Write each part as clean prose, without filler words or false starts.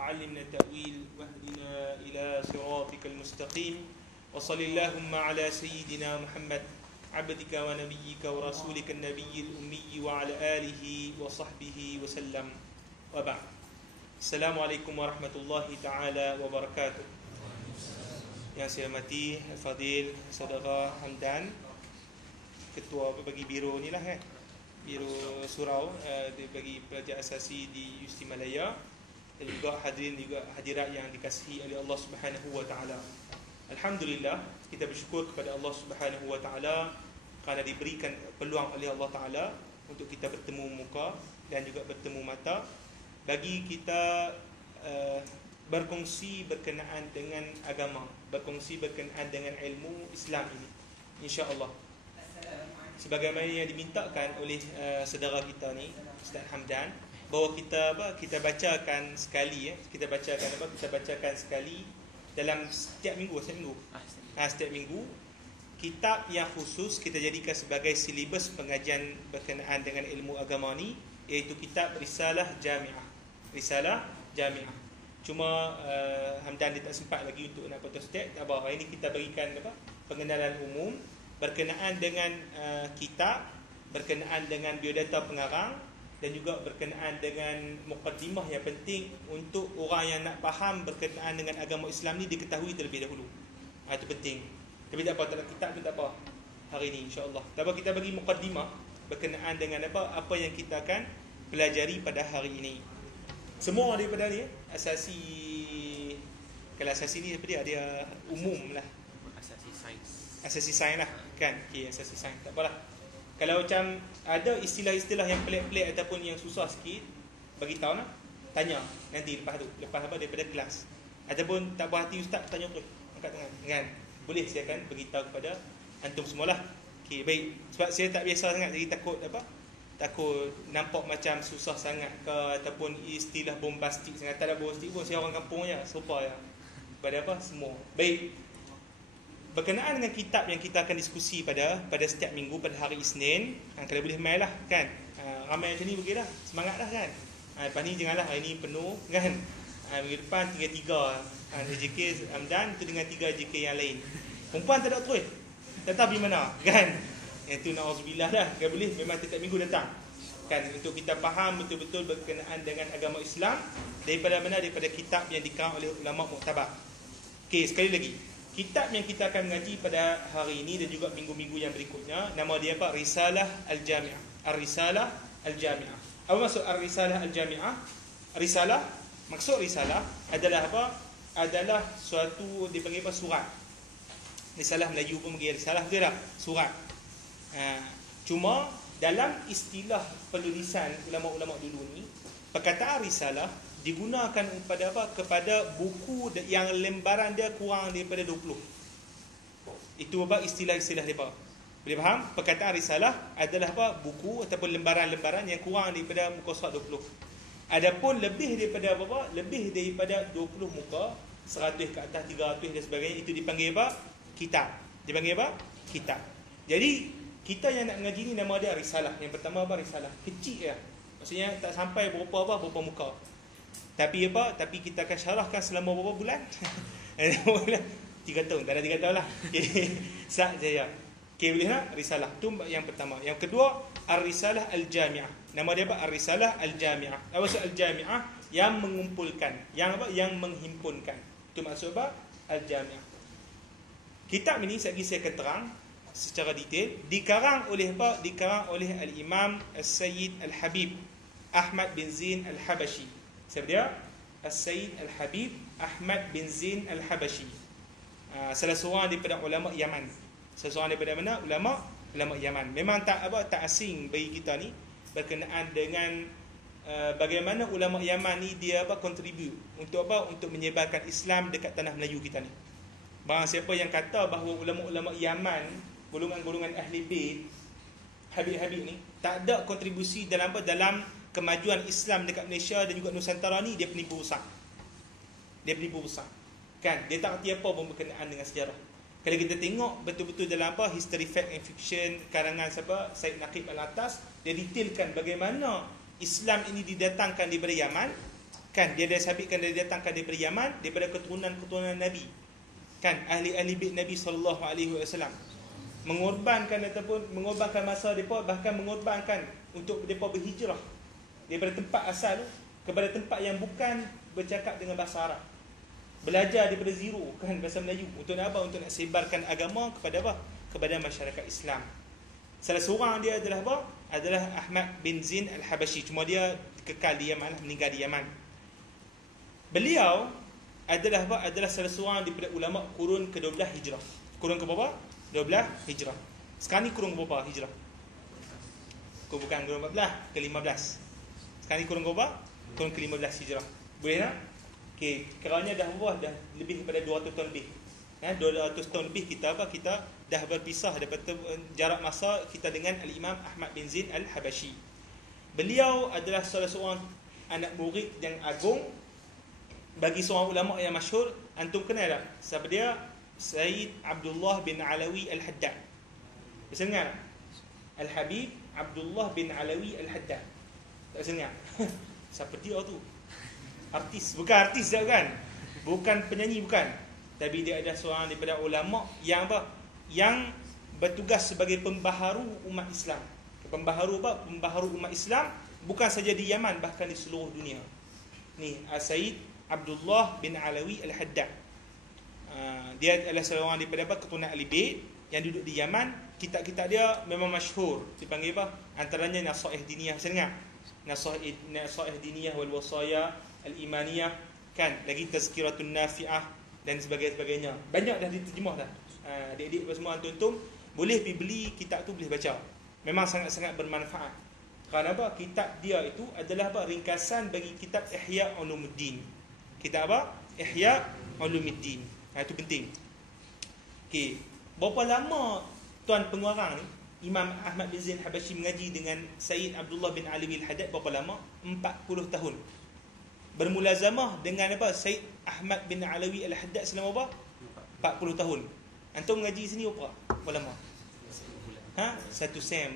وعلمنا التأويل واهدنا إلى صراطك المستقيم وصل اللهم على سيدنا محمد عبدك ونبيك ورسولك النبي الأمي وعلى آله وصحبه وسلم وبعد. Assalamualaikum warahmatullahi taala wabarakatuh. Yang saya hormati Al-Fadil Saudara Hamdan, Ketua bagi biro ni lah Biro Surau bagi pelajar asasi di UiT Malaya, dan juga hadirin juga hadirat yang dikasihi oleh Allah Subhanahu wa taala. Alhamdulillah, kita bersyukur kepada Allah Subhanahu wa taala kerana diberikan peluang oleh Allah taala untuk kita bertemu muka dan juga bertemu mata, bagi kita berkongsi berkenaan dengan agama, berkongsi berkenaan dengan ilmu Islam ini, insya-Allah. Sebagaimana yang dimintakan oleh saudara kita ni, Ustaz Hamdan, bahawa kita bacakan sekali kita bacakan sekali dalam setiap minggu. Setiap minggu kitab yang khusus kita jadikan sebagai silibus pengajian berkenaan dengan ilmu agama ni, iaitu kitab Risalah Jami'ah. Cuma Hamdan dia tak sempat lagi untuk nak photostat. Hari ini kita berikan pengenalan umum berkenaan dengan kitab, berkenaan dengan biodata pengarang, dan juga berkenaan dengan muqaddimah yang penting untuk orang yang nak faham berkenaan dengan agama Islam ni diketahui terlebih dahulu. Itu penting. Tapi tak apa, tak ada kitab pun tak apa. Hari ini insya-Allah. Tapi kita bagi muqaddimah berkenaan dengan apa yang kita akan pelajari pada hari ini. Semua daripada ni asasi, kalau asasi ni dia umum lah. Asasi sains lah kan. Asasi sains. Tak apalah. Kalau macam ada istilah-istilah yang pelik-pelik ataupun yang susah sikit, bagi tahu lah. Tanya nanti lepas daripada kelas. Ataupun tak berhati ustaz, tanya terus. Angkat tangan kan. Boleh saya akan beritahu kepada antum semualah. Baik. Sebab saya tak biasa sangat, jadi takut takut nampak macam susah sangat ke, ataupun istilah bombastik sangat. Tak ada bombastik pun, saya orang kampung je, serupa je pada semua. Baik, berkenaan dengan kitab yang kita akan diskusi pada setiap minggu pada hari Isnin, kalau boleh main lah kan. Ramai macam ni pergilah, semangat lah kan. Lepas ni janganlah hari ni penuh kan. Minggu depan 3 JK Hamdan tu dengan 3 JK yang lain. Perempuan tak ada terus, tak tahu pergi mana kan. Itu na'udzubillah dah. Kalau boleh memang setiap minggu datang kan, untuk kita faham betul-betul berkenaan dengan agama Islam daripada mana, daripada kitab yang dikarang oleh ulama muktabar. Sekali lagi, kitab yang kita akan mengaji pada hari ini dan juga minggu-minggu yang berikutnya, nama dia apa? Risalah Al-Jami'ah. Ar-Risalah Al-Jami'ah. Apa maksud Ar-Risalah Al-Jami'ah? Maksud risalah adalah apa? Adalah suatu dipanggil apa? Surat. Risalah Melayu pun panggil risalah, betul tak? Surat. Cuma dalam istilah penulisan ulama-ulama dulu ni, perkataan risalah digunakan kepada apa? Kepada buku yang lembaran dia kurang daripada 20. Itu apa? Istilah-istilah mereka. Boleh faham? Perkataan risalah adalah apa? Buku ataupun lembaran-lembaran yang kurang daripada muka surat 20. Adapun lebih daripada apa? Lebih daripada 20 muka, 100 ke atas, 300 dan sebagainya, itu dipanggil apa? Kitab. Dipanggil apa? Kitab. Jadi kita yang nak mengaji ni nama dia risalah. Yang pertama apa? Risalah. Kecil je. Maksudnya tak sampai berapa muka. Tapi apa? Tapi kita akan syarahkan selama berapa bulan? 3 tahun. Tak ada 3 tahun lah. Sat je ya. Boleh tak? Risalah. Itu yang pertama. Yang kedua, Ar-Risalah Al-Jami'ah. Nama dia apa? Ar-Risalah Al-Jami'ah. Apa maksud Al-Jami'ah? Yang mengumpulkan. Yang apa? Yang menghimpunkan. Itu maksud apa? Al-Jami'ah. Kitab ini saya akan terang secara detail. Dikarang oleh apa? Dikarang oleh Al-Imam As-Sayyid Al-Habib Ahmad bin Zain Al-Habashi. Siapa dia? As-Sayyid Al-Habib Ahmad bin Zain Al-Habashi. Salah seorang daripada ulama Yaman. Salah seorang daripada mana? Ulama Yaman. Memang tak asing bagi kita ni berkenaan dengan bagaimana ulama Yaman ni dia contribute untuk apa? Untuk menyebarkan Islam dekat tanah Melayu kita ni. Barang siapa yang kata bahawa ulama-ulama Yaman, golongan-golongan ahli bait, Habib-habib ni tak ada kontribusi dalam kemajuan Islam dekat Malaysia dan juga Nusantara ni, dia penipu besar. Kan? Dia tak erti apa pun berkenaan dengan sejarah. Kalau kita tengok betul-betul dalam history, fact and fiction karangan Said Naqib Al-Atas, dia detailkan bagaimana Islam ini didatangkan daripada Yaman Kan dia sabitkan dia datangkan daripada Yaman, daripada keturunan Nabi. Kan ahli-ahli bait Nabi sallallahu alaihi wasallam. Mengorbankan masa depa, bahkan mengorbankan untuk depa berhijrah daripada tempat asal tu kepada tempat yang bukan bercakap dengan bahasa Arab. Belajar daripada zero kan bahasa Melayu untuk nak apa? Untuk nak sebarkan agama kepada apa? Kepada masyarakat Islam. Salah seorang dia adalah apa? Adalah Ahmad bin Zain Al-Habashi. Cuma dia kekal di Yaman, meninggal di Yaman. Beliau adalah apa? Adalah salah seorang daripada ulama kurun ke-12 Hijrah. Kurun ke berapa? 12 Hijrah. Sekarang ni kurun ke berapa Hijrah? Bukan kurun 14 ke 15. Sekarang ni kurun ke berapa? Kurun ke-15 Hijrah. Boleh tak? Okey, kerana dah lebih daripada 200 tahun lebih. 200 tahun lebih kita dah berpisah daripada jarak masa kita dengan Al-Imam Ahmad bin Zain Al-Habashi. Beliau adalah salah seorang anak murid yang agung bagi seorang ulama yang masyhur. Antum kenal tak? Siapa dia? Sayyid Abdullah bin Alawi Al-Haddad. Bisa dengar tak? Al-Habib Abdullah bin Alawi Al-Haddad. Tak bisa dengar? Siapa dia tu? Artis. Bukan artis dah kan? Bukan penyanyi, bukan. Tapi dia adalah seorang daripada ulama yang apa? Yang bertugas sebagai pembaharu umat Islam. Pembaharu apa? Pembaharu umat Islam bukan saja di Yaman, bahkan di seluruh dunia. Ni Sayyid Abdullah bin Alawi Al-Haddad. Dia adalah seorang daripada apa? Keturunan Ahli Bait yang duduk di Yaman. Kitab-kitab dia memang masyhur. Dipanggil apa? Antaranya Nasaih Diniyah. Saya dengar. Nasaih Diniyah wal Wasaya Al-Imaniyah, kan? Lagi Tazkiratun Nafi'ah dan sebagainya. Banyak dah diterjemah dah. Adik-adik semua antum boleh pergi beli kitab tu, boleh baca. Memang sangat-sangat bermanfaat. Kerana apa? Kitab dia itu adalah apa? Ringkasan bagi kitab Ihya Ulumuddin. Kitab apa? Ihya Ulumuddin. Itu penting. Okey, berapa lama tuan pengarang ni Imam Ahmad bin Zain Habashi mengaji dengan Sayyid Abdullah bin Ali Al-Haddad? Berapa lama? 40 tahun. Bermulazamah dengan apa? Sayyid Ahmad bin Alawi Al-Haddad selama apa? 40 tahun. Antum mengaji sini berapa lama? Satu sem.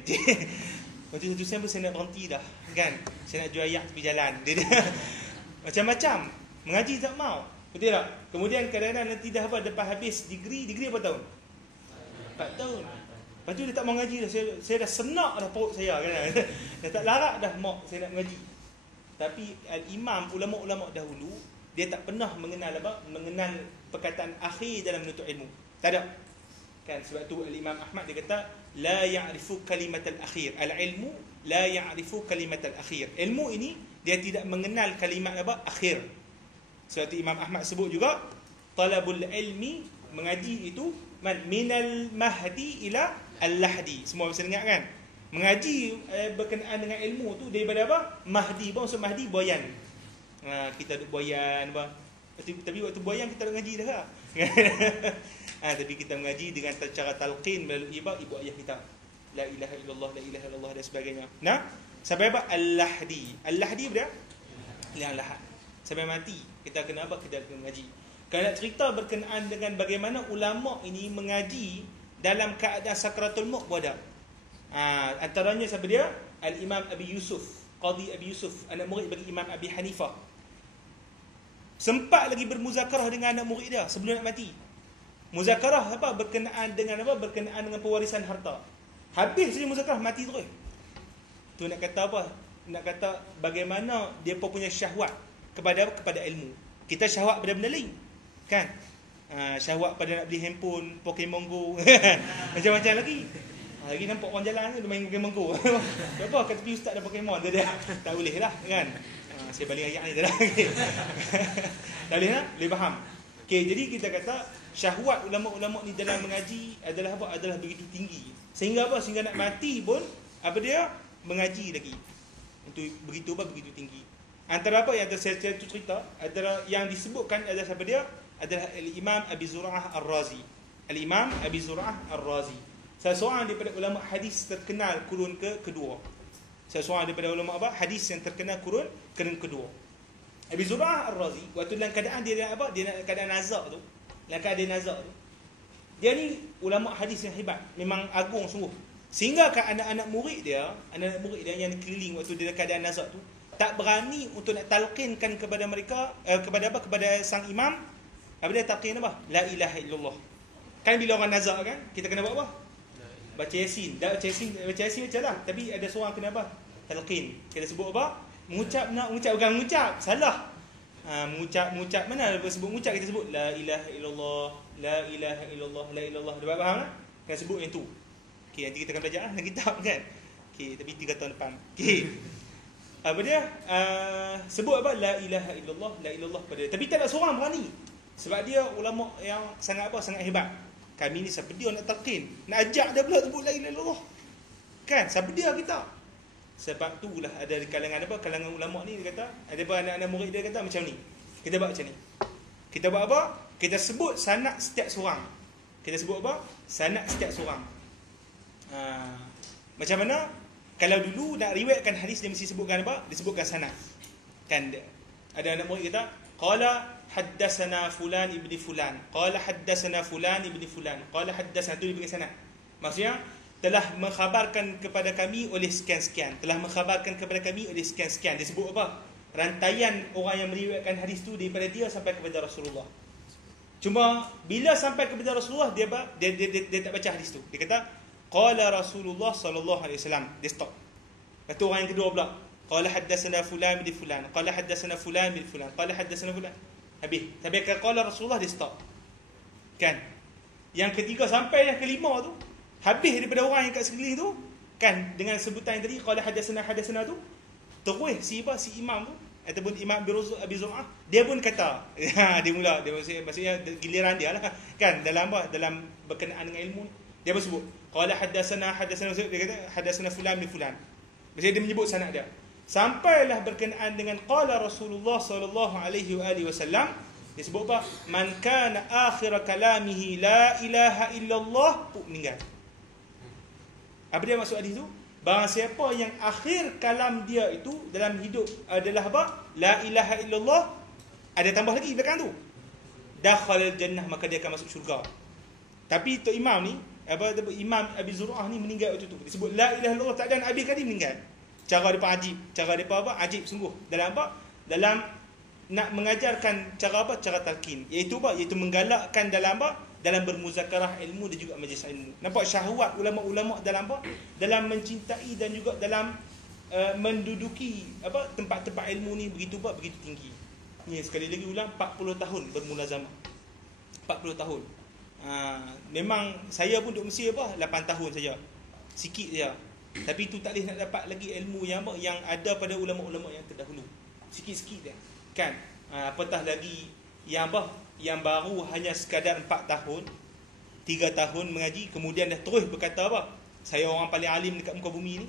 Waktu satu sem pun saya nak berhenti dah, kan? Saya nak jual ayak tepi jalan. Macam-macam. Mengaji tak mau. Betul tak? Kemudian kadang-kadang nanti dah apa? Lepas habis degree apa tahun? 4 tahun. Lepas tu dia tak mau ngaji dah. Saya dah senak dah perut saya kan. Dah tak larat dah mak saya nak ngaji. Tapi al-imam, ulama-ulama dahulu, dia tak pernah mengenal apa? Mengenal perkataan akhir dalam menuntut ilmu. Tak ada. Kan sebab tu al-Imam Ahmad dia kata la ya'rifu kalimat al-akhir. Al-ilmu la ya'rifu kalimat al-akhir. Ilmu ini dia tidak mengenal kalimat apa? Akhir. Sebab tu Imam Ahmad sebut juga talabul ilmi, mengaji itu minal mahdi ila al-lahdi. Semua bisa dengar kan? Mengaji berkenaan dengan ilmu tu daripada apa? Mahdi. Apa maksud Mahdi? Boyan. Kita duduk boyan apa? Tapi waktu boyan kita duduk ngaji dah tak? Tapi kita mengaji dengan cara talqin melalui ibu ayah kita. La ilaha illallah, la ilaha illallah dan sebagainya. Nah, sampai apa? Al-lahdi. Al-lahdi apa dia? Yang lahat. Sampai mati kita kena apa? Kita kena mengaji. Kalau nak cerita berkenaan dengan bagaimana ulama ini mengaji dalam keadaan sakratul maut pun ada. Antaranya siapa dia? Al-Imam Abi Yusuf, Qadi Abi Yusuf, anak murid bagi Imam Abi Hanifah. Sempat lagi bermuzakarah dengan anak murid dia sebelum nak mati. Muzakarah apa? Berkenaan dengan apa? Berkenaan dengan pewarisan harta. Habis saja muzakarah, mati terus. Tu nak kata apa? Nak kata bagaimana dia punya syahwat kepada ilmu. Kita syahwat pada benda lain, kan? Syahwat pada nak beli handphone, Pokemon Go, macam-macam lagi. Lagi nampak orang jalan tu dia main Pokemon Go. Apa kata tepi ustaz ada Pokemon dia tak boleh lah, kan? Saya balik ayat ni dah. Tak boleh lah, boleh faham. Okey, jadi kita kata syahwat ulama-ulama ni dalam mengaji adalah apa? Adalah begitu tinggi. Sehingga apa? Sehingga nak mati pun apa dia? Mengaji lagi. Untuk begitu apa? Begitu tinggi. Antara apa yang saya cerita adalah yang disebutkan adalah siapa dia? Adalah Al-Imam Abi Zur'ah Ar-Razi. Al-Imam Abi Zur'ah Ar-Razi. Salah seorang daripada ulama hadis terkenal kurun kedua. Salah seorang daripada ulama apa? Hadis yang terkenal kurun kedua. Abi Zur'ah Ar-Razi, waktu dalam keadaan dia apa? Dia dalam keadaan nazak tu. Dalam keadaan nazak tu. Dia ni ulama hadis yang hebat, memang agung sungguh. Sehingga kan anak-anak murid dia yang keliling waktu dia dalam keadaan nazak tu, tak berani untuk nak talqinkan kepada mereka, kepada sang imam, apa dia talqin apa? La ilaha illallah. Kan bila orang nazak kan, kita kena buat apa? Baca Yasin. Baca Yasin baca lah. Tapi ada seorang kena apa? Talqin. Kita sebut apa? Mengucap bukan mengucap. Salah. Mengucap mana sebut mengucap, kita sebut la ilaha illallah, la ilaha illallah, la ilallah. Dah faham tak? Kan sebut yang tu. Okey, nanti kita akan belajar dalam kitab kan. Okey, tapi 3 tahun depan. Okey. Apa dia? Sebut apa? La ilaha illallah, la ilallah pada. Tapi tak ada seorang berani. Sebab dia ulama yang sangat hebat. Kami ni siapa dia nak talqin? Nak ajak dia pula sebut la ilaha illallah. Kan? Siapa dia kita? Sebab itulah ada di kalangan ulama ni dia kata, ada anak-anak murid dia kata macam ni. Kita buat macam ni. Kita buat apa? Kita sebut sanad setiap seorang. Kita sebut apa? Sanad setiap seorang. Macam mana? Kalau dulu nak riwayatkan hadis dia mesti sebutkan apa? Disebutkan sanad. Kan ada anak murid kata, qala haddatsana fulan ibni fulan, qala haddatsana fulan ibni fulan, qala haddatsana, tu dibagi sanad. Maksudnya telah mengkhabarkan kepada kami oleh sekian-sekian, telah mengkhabarkan kepada kami oleh sekian-sekian. Dia sebut apa? Rantaian orang yang meriwayatkan hadis tu daripada dia sampai kepada Rasulullah. Cuma bila sampai kepada Rasulullah dia tak baca hadis tu. Dia kata qala Rasulullah sallallahu alaihi wasallam. Dia stop. Lepas tu orang yang kedua pula, qala haddatsana fulan bin fulan, qala haddatsana fulan bin fulan, qala haddatsana fulan. Habis. Tapi qala Rasulullah, dia stop. Kan? Yang ketiga sampai yang kelima tu, habis daripada orang yang kat sekeliling tu, kan, dengan sebutan yang tadi qala haddatsana tu, terus si imam tu ataupun Imam Abi Zur'ah, dia pun kata, dia maksudnya giliran dia lah kan, dalam berkenaan dengan ilmu, dia pun sebut qala haddatsana, dia kata haddatsana fulan bin fulan. Maksudnya dia menyebut sanad dia. Sampailah berkenaan dengan qala Rasulullah sallallahu alaihi wasallam, dia sebut apa? Man kana akhir kalamihi la ilaha illallah, meninggal. Apa dia maksud hadis tu? Barang siapa yang akhir kalam dia itu dalam hidup adalah apa? La ilaha illallah, ada tambah lagi belakang tu, dakhalal jannah, maka dia akan masuk syurga. Tapi Tok Imam ni, Imam Abi Zur'ah ni meninggal waktu tu. Disebut la ilaha illallah, tak ada Nabi kali meninggal. Cara depa ajib, cara depa ajib sungguh. Dalam apa? Dalam nak mengajarkan cara cara talqin, iaitu menggalakkan dalam dalam bermuzakarah ilmu dan juga majlis ilmu. Nampak syahwat ulama-ulama dalam dalam mencintai dan juga dalam menduduki tempat-tempat ilmu ni begitu tinggi. Ni sekali lagi ulang, 40 tahun bermulazamah. 40 tahun. Memang saya pun duduk Mesir 8 tahun saja. Sikit saja. Tapi itu tak boleh nak dapat lagi ilmu yang ada pada ulama-ulama yang terdahulu. Sikit-sikit dia. Kan? Apatah lagi yang baru hanya sekadar 4 tahun, 3 tahun mengaji, kemudian dah terus berkata saya orang paling alim dekat muka bumi ni.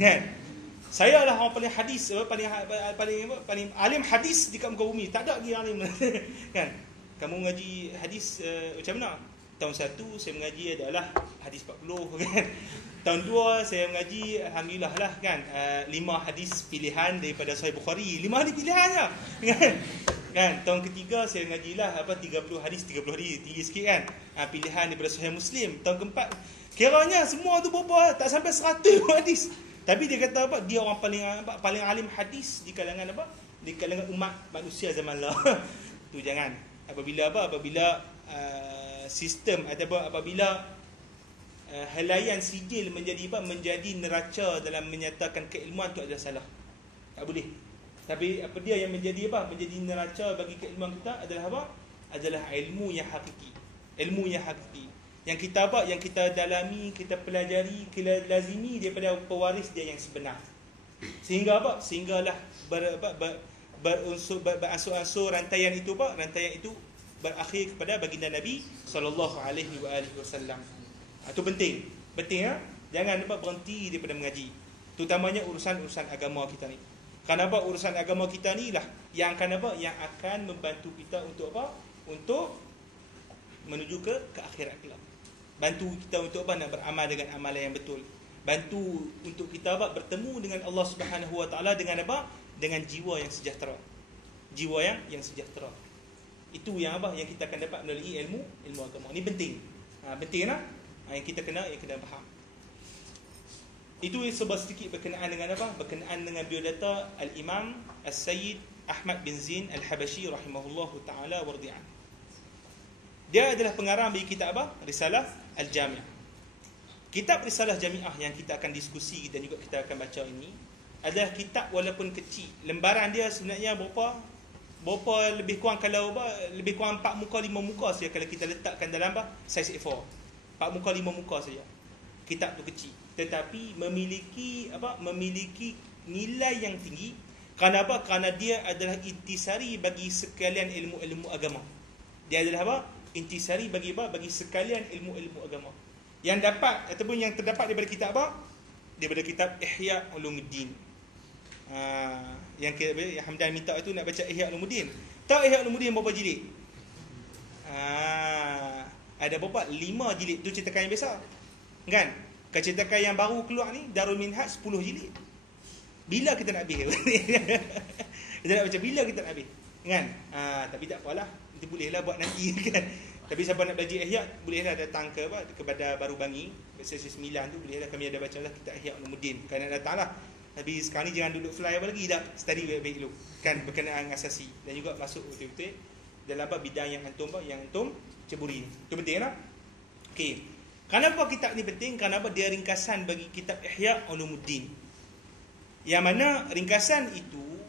Kan? Saya lah orang paling hadis, paling alim hadis dekat muka bumi. Tak ada lagi alim. Kan? Kamu mengaji hadis macam mana? Tahun 1 saya mengaji adalah hadis 40 kan. Tahun 2 saya mengaji alhamdulillah lah kan 5 hadis pilihan daripada Sahih Bukhari. 5 hadis pilihan je. Kan? Tahun ketiga saya mengajilah 30 hadis tinggi sikit kan. Pilihan daripada Sahih Muslim. Tahun keempat kiranya semua tu berapa tak sampai 100 hadis. Tapi dia kata dia orang paling alim hadis di kalangan di kalangan umat manusia zaman lah. Tu jangan. Apabila sistem ataupun apabila helaian sijil menjadi neraca dalam menyatakan keilmuan tu adalah salah. Tak boleh. Tapi dia yang menjadi neraca bagi keilmuan kita adalah adalah ilmu yang hakiki. Ilmu yang hakiki. Yang kita dalami, kita pelajari, kita lazimi daripada pewaris dia yang sebenar. Sehinggalah beransur-ansur rantaian itu berakhir kepada baginda Nabi sallallahu alaihi wasallam. Itu penting ya. Jangan berhenti daripada mengaji. Terutamanya urusan agama kita ni. Kenapa urusan agama kita ni lah yang akan membantu kita untuk Untuk menuju ke akhirat kelak. Bantu kita untuk nak beramal dengan amalan yang betul. Bantu untuk kita bertemu dengan Allah Subhanahu wa taala dengan dengan jiwa yang sejahtera. Jiwa yang sejahtera. Itu yang kita akan dapat melalui ilmu agama. Ini penting. Penting lah. Yang kita kena faham. Itu sebab sedikit berkenaan dengan apa? Berkenaan dengan biodata Al-Imam As-Sayyid Ahmad bin Zain Al-Habashi rahimahullahu ta'ala wardi'an. Dia adalah pengarang bagi kitab apa? Risalah Al-Jami'. Kitab Risalah Jami'ah yang kita akan diskusi dan juga kita akan baca ini adalah kitab walaupun kecil. Lembaran dia sebenarnya berapa lebih kurang, kalau lebih kurang 4 muka 5 muka saja kalau kita letakkan dalam size A4. 4 muka 5 muka saja. Kitab tu kecil, tetapi memiliki nilai yang tinggi. Kerana apa? Kerana dia adalah intisari bagi sekalian ilmu-ilmu agama. Dia adalah apa? Intisari bagi sekalian ilmu-ilmu agama. Yang dapat ataupun yang terdapat daripada kitab apa? Daripada kitab Ihya Ulumuddin. Yang Hamdan minta itu nak baca Ihya Ulumuddin. Tahu Ihya Ulumuddin berapa jilid? Ada berapa? 5 jilid. Tu cetakan yang biasa. Kan? Cetakan yang baru keluar ni Darul Minhaj 10 jilid. Bila kita nak habis? Kita nak baca bila kita nak habis? Kan? Tapi tak apalah. Kita bolehlah buat nanti kan. Tapi siapa nak belajar Ihya, bolehlah datang kepada Baru Bangi, sesi 9 tu bolehlah, kami ada bacalah kitab Ihya Ulumuddin. Kan nak datanglah. Tapi sekarang ni jangan duduk fly apa lagi dah. Study baik-baik dulu. Kan berkenaan asasi dan juga masuk betul-betul dalam bidang yang antum ceburi ni. Itu penting lah. Okey. Kenapa kitab ni penting? Kenapa dia ringkasan bagi kitab Ihya Ulumuddin. Yang mana ringkasan itu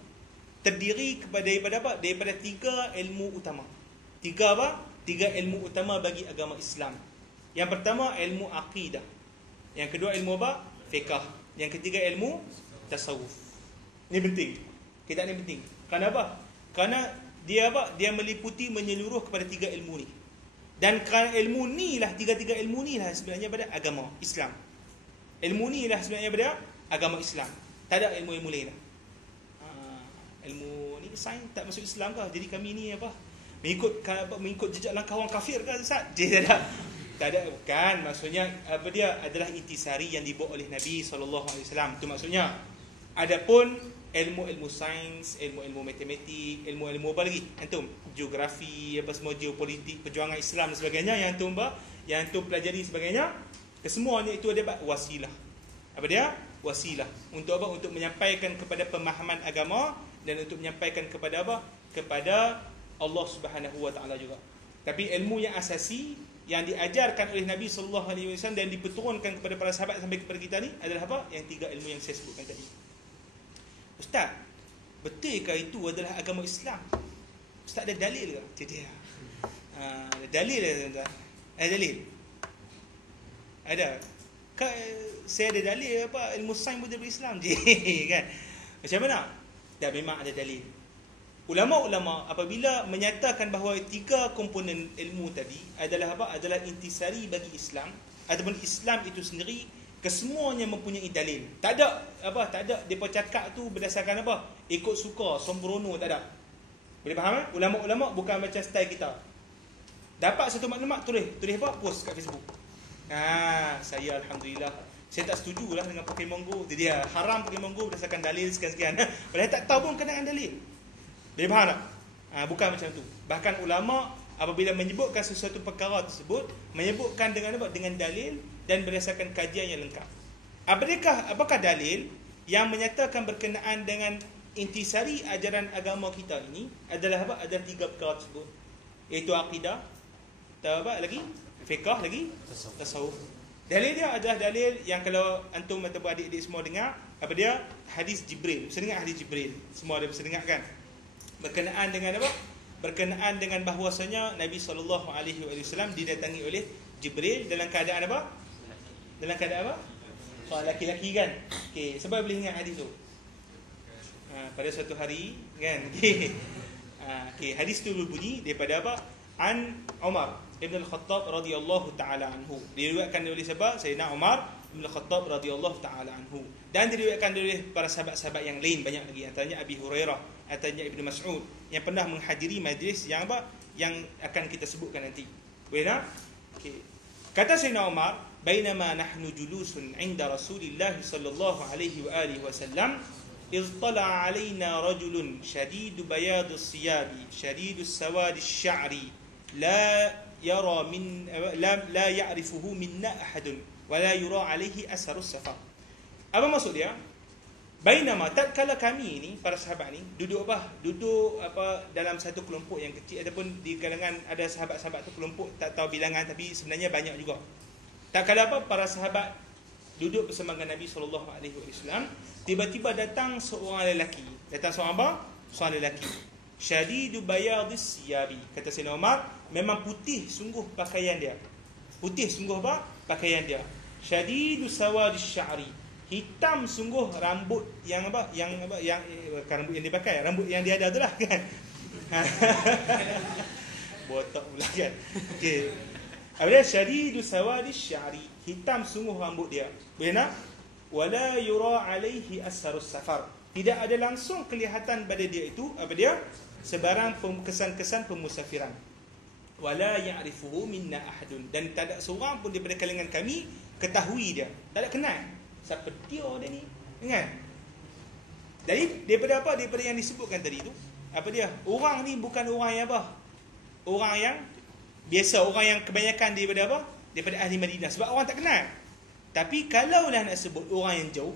terdiri daripada apa? Daripada 3 ilmu utama. 3 ilmu utama bagi agama Islam. Yang pertama ilmu akidah. Yang kedua ilmu apa? Fiqh. Yang ketiga ilmu tasawuf. Ini penting. Kitab ni penting. Kenapa? Kerana dia dia meliputi menyeluruh kepada 3 ilmu ni. Dan kerana ilmu ni lah, 3 ilmu ni lah sebenarnya pada agama Islam. Ilmu ni lah sebenarnya pada agama Islam. Tak ada ilmu-ilmu lain lah. Ilmu ni sains tak masuk Islam kah? Jadi kami ni apa? Mengikut jejak langkah orang kafir kah Ustaz? Dia tak ada, bukan. Maksudnya dia adalah intisari yang dibawa oleh Nabi SAW. Itu maksudnya. Adapun ilmu-ilmu sains, ilmu-ilmu matematik, ilmu-ilmu apa lagi? Antum geografi, apa semua, geopolitik, perjuangan Islam dan sebagainya yang antum pelajari sebagainya, kesemuanya itu ada wasilah. Apa dia? Wasilah. Untuk apa? Untuk menyampaikan kepada pemahaman agama dan untuk menyampaikan kepada apa? Kepada Allah Subhanahu wa taala juga. Tapi ilmu yang asasi yang diajarkan oleh Nabi sallallahu alaihi wasallam dan diperturunkan kepada para sahabat sampai kepada kita ni adalah apa? Yang 3 ilmu yang saya sebutkan tadi. Ustaz, betulkah itu adalah agama Islam? Ustaz ada dalil ke? Tidak. Ada dalil tak? Ada dalil. Ada. Saya ada dalil apa? Ilmu sains pun daripada Islam je kan. Macam mana? Dah memang ada dalil. Ulama-ulama apabila menyatakan bahawa 3 komponen ilmu tadi adalah apa? Adalah intisari bagi Islam ataupun Islam itu sendiri, kesemuanya mempunyai dalil. Tak ada depa cakap tu berdasarkan apa? Ikut suka, sembrono, tak ada. Boleh faham kan? Ulama-ulama bukan macam style kita. Dapat satu maklumat tulis apa? Post kat Facebook. Saya alhamdulillah saya tak setujulah dengan Pokemon Go. Jadi dia haram Pokemon Go berdasarkan dalil sekian-sekian. Padahal tak tahu pun kenaan dalil. Boleh faham tak? Bukan macam tu. Bahkan ulama apabila menyebutkan sesuatu perkara tersebut, menyebutkan dengan apa? Dengan dalil dan berdasarkan kajian yang lengkap. Apakah dalil yang menyatakan berkenaan dengan intisari ajaran agama kita ini adalah apa? Ada 3 perkara tersebut. Iaitu akidah, apa lagi? Fiqh lagi? Tasawuf. Dalil dia adalah dalil yang kalau antum atau adik-adik semua dengar, apa dia? Hadis Jibril. Bisa dengar hadis Jibril? Semua ada bisa dengar kan? Berkenaan dengan apa? Berkenaan dengan bahawasanya Nabi SAW didatangi oleh Jibril dalam keadaan apa? Dalam keadaan apa? Laki-laki kan? Okey, siapa boleh ingat hadis tu? Pada suatu hari kan? Okey, hadis tu berbunyi daripada apa? An Umar Ibn Al-Khattab radhiyallahu taala anhu. Diriwayatkan oleh siapa? Sayyidina Umar Ibn Al-Khattab radhiyallahu taala anhu. Dan diriwayatkan oleh para sahabat-sahabat yang lain banyak lagi, antaranya Abi Hurairah, antaranya Ibnu Mas'ud yang pernah menghadiri majlis yang apa? Yang akan kita sebutkan nanti. Boleh tak? Okey. Kata Sayyidina Umar, "Bainama nahnu julusun 'inda Rasulillah sallallahu alaihi wa alihi wasallam, إذ طلع علينا رجل شديد بياض الثياب شديد السواد الشعر لا يعرفه منا أحد ولا يرى عليه أثر السفر." Apa maksud dia? Bainama tatkala kami ni, para sahabat ni duduk dalam satu kelompok yang kecil, ataupun di kalangan ada sahabat-sahabat tu kelompok tak tahu bilangan tapi sebenarnya banyak juga. Tatkala para sahabat duduk bersama dengan Nabi SAW, tiba-tiba datang seorang lelaki. Datang seorang apa? Seorang lelaki. Syadidu bayadis siyabi. Kata Sayyidina Umar, memang putih sungguh pakaian dia. Putih sungguh apa? Pakaian dia. Syadidu sawadis sya'ri. Hitam sungguh rambut yang rambut yang dia pakai, rambut yang dia ada tu lah kan. Botak pula kan. Okey. Apabila syadidu sawadis sya'ri, hitam sungguh rambut dia. Boleh nak? Wala yura alaihi asharus safar. Tidak ada langsung kelihatan pada dia itu apa dia? Sebarang kesan-kesan pemusafiran. Wala ya'rifuhu minna ahadun. Dan tak ada seorang pun daripada kalangan kami ketahui dia. Tak ada kenal. Siapa dia ni? Ingat? Jadi daripada apa? Daripada yang disebutkan tadi tu, apa dia? Orang ni bukan orang yang apa? Orang yang biasa, orang yang kebanyakan daripada apa? Daripada ahli Madinah. Sebab orang tak kenal. Tapi kalaulah nak sebut orang yang jauh,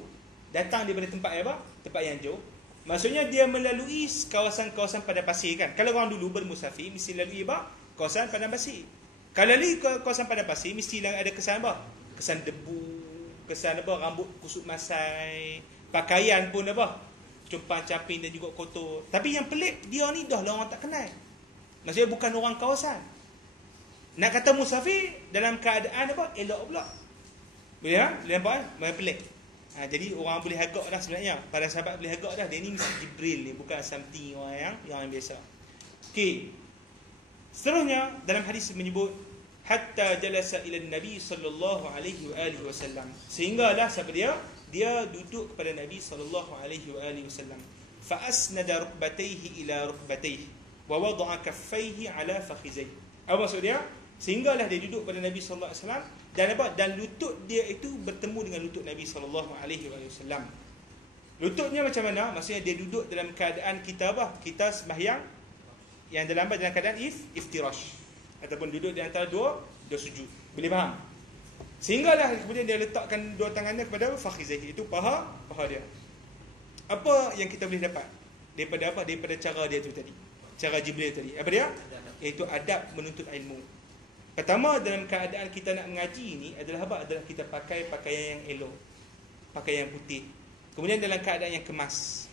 datang daripada tempat yang apa? Tempat yang jauh, maksudnya dia melalui kawasan-kawasan padang pasir kan. Kalau orang dulu bermusafir mesti lalui apa? Kawasan padang pasir. Kalau lalui kawasan padang pasir mesti ada kesan apa? Kesan debu, kesan apa? Rambut kusut masai, pakaian pun apa? Compang-camping dan juga kotor. Tapi yang pelik, dia ni dah lah orang tak kenal. Maksudnya bukan orang kawasan. Nak kata musafir dalam keadaan apa? Elok pula. Boleh tak? Boleh nampak kan? Mereka pelik. Jadi orang boleh agak dah sebenarnya. Para sahabat boleh agak dah. Dia ni mesti Jibril ni. Bukan something orang yang biasa. Okey. Seterusnya dalam hadis menyebut hatta jalasa ila Nabi sallallahu alaihi wasallam. Sehinggalah siapa dia? Dia duduk kepada Nabi sallallahu alaihi wasallam. Fa asnada rukbatayhi ila rukbatayhi wa wada'a kaffayhi ala fakhizayhi. Apa maksud dia? Sehinggalah dia duduk pada Nabi sallallahu alaihi wasallam dan apa? Dan lutut dia itu bertemu dengan lutut Nabi sallallahu alaihi wasallam. Lututnya macam mana? Maksudnya dia duduk dalam keadaan kita apa? Kita sembahyang yang dalam keadaan iftirash, ataupun duduk di antara dua sujud. Boleh faham? Sehinggalah kemudian dia letakkan dua tangannya kepada fakhizaihi, itu paha dia. Apa yang kita boleh dapat daripada apa? Daripada cara dia tu tadi. Cara Jibril tadi. Apa dia? Iaitu adab menuntut ilmu. Pertama, dalam keadaan kita nak mengaji ni adalah apa? Adalah kita pakai pakaian yang elok, pakaian yang putih. Kemudian dalam keadaan yang kemas.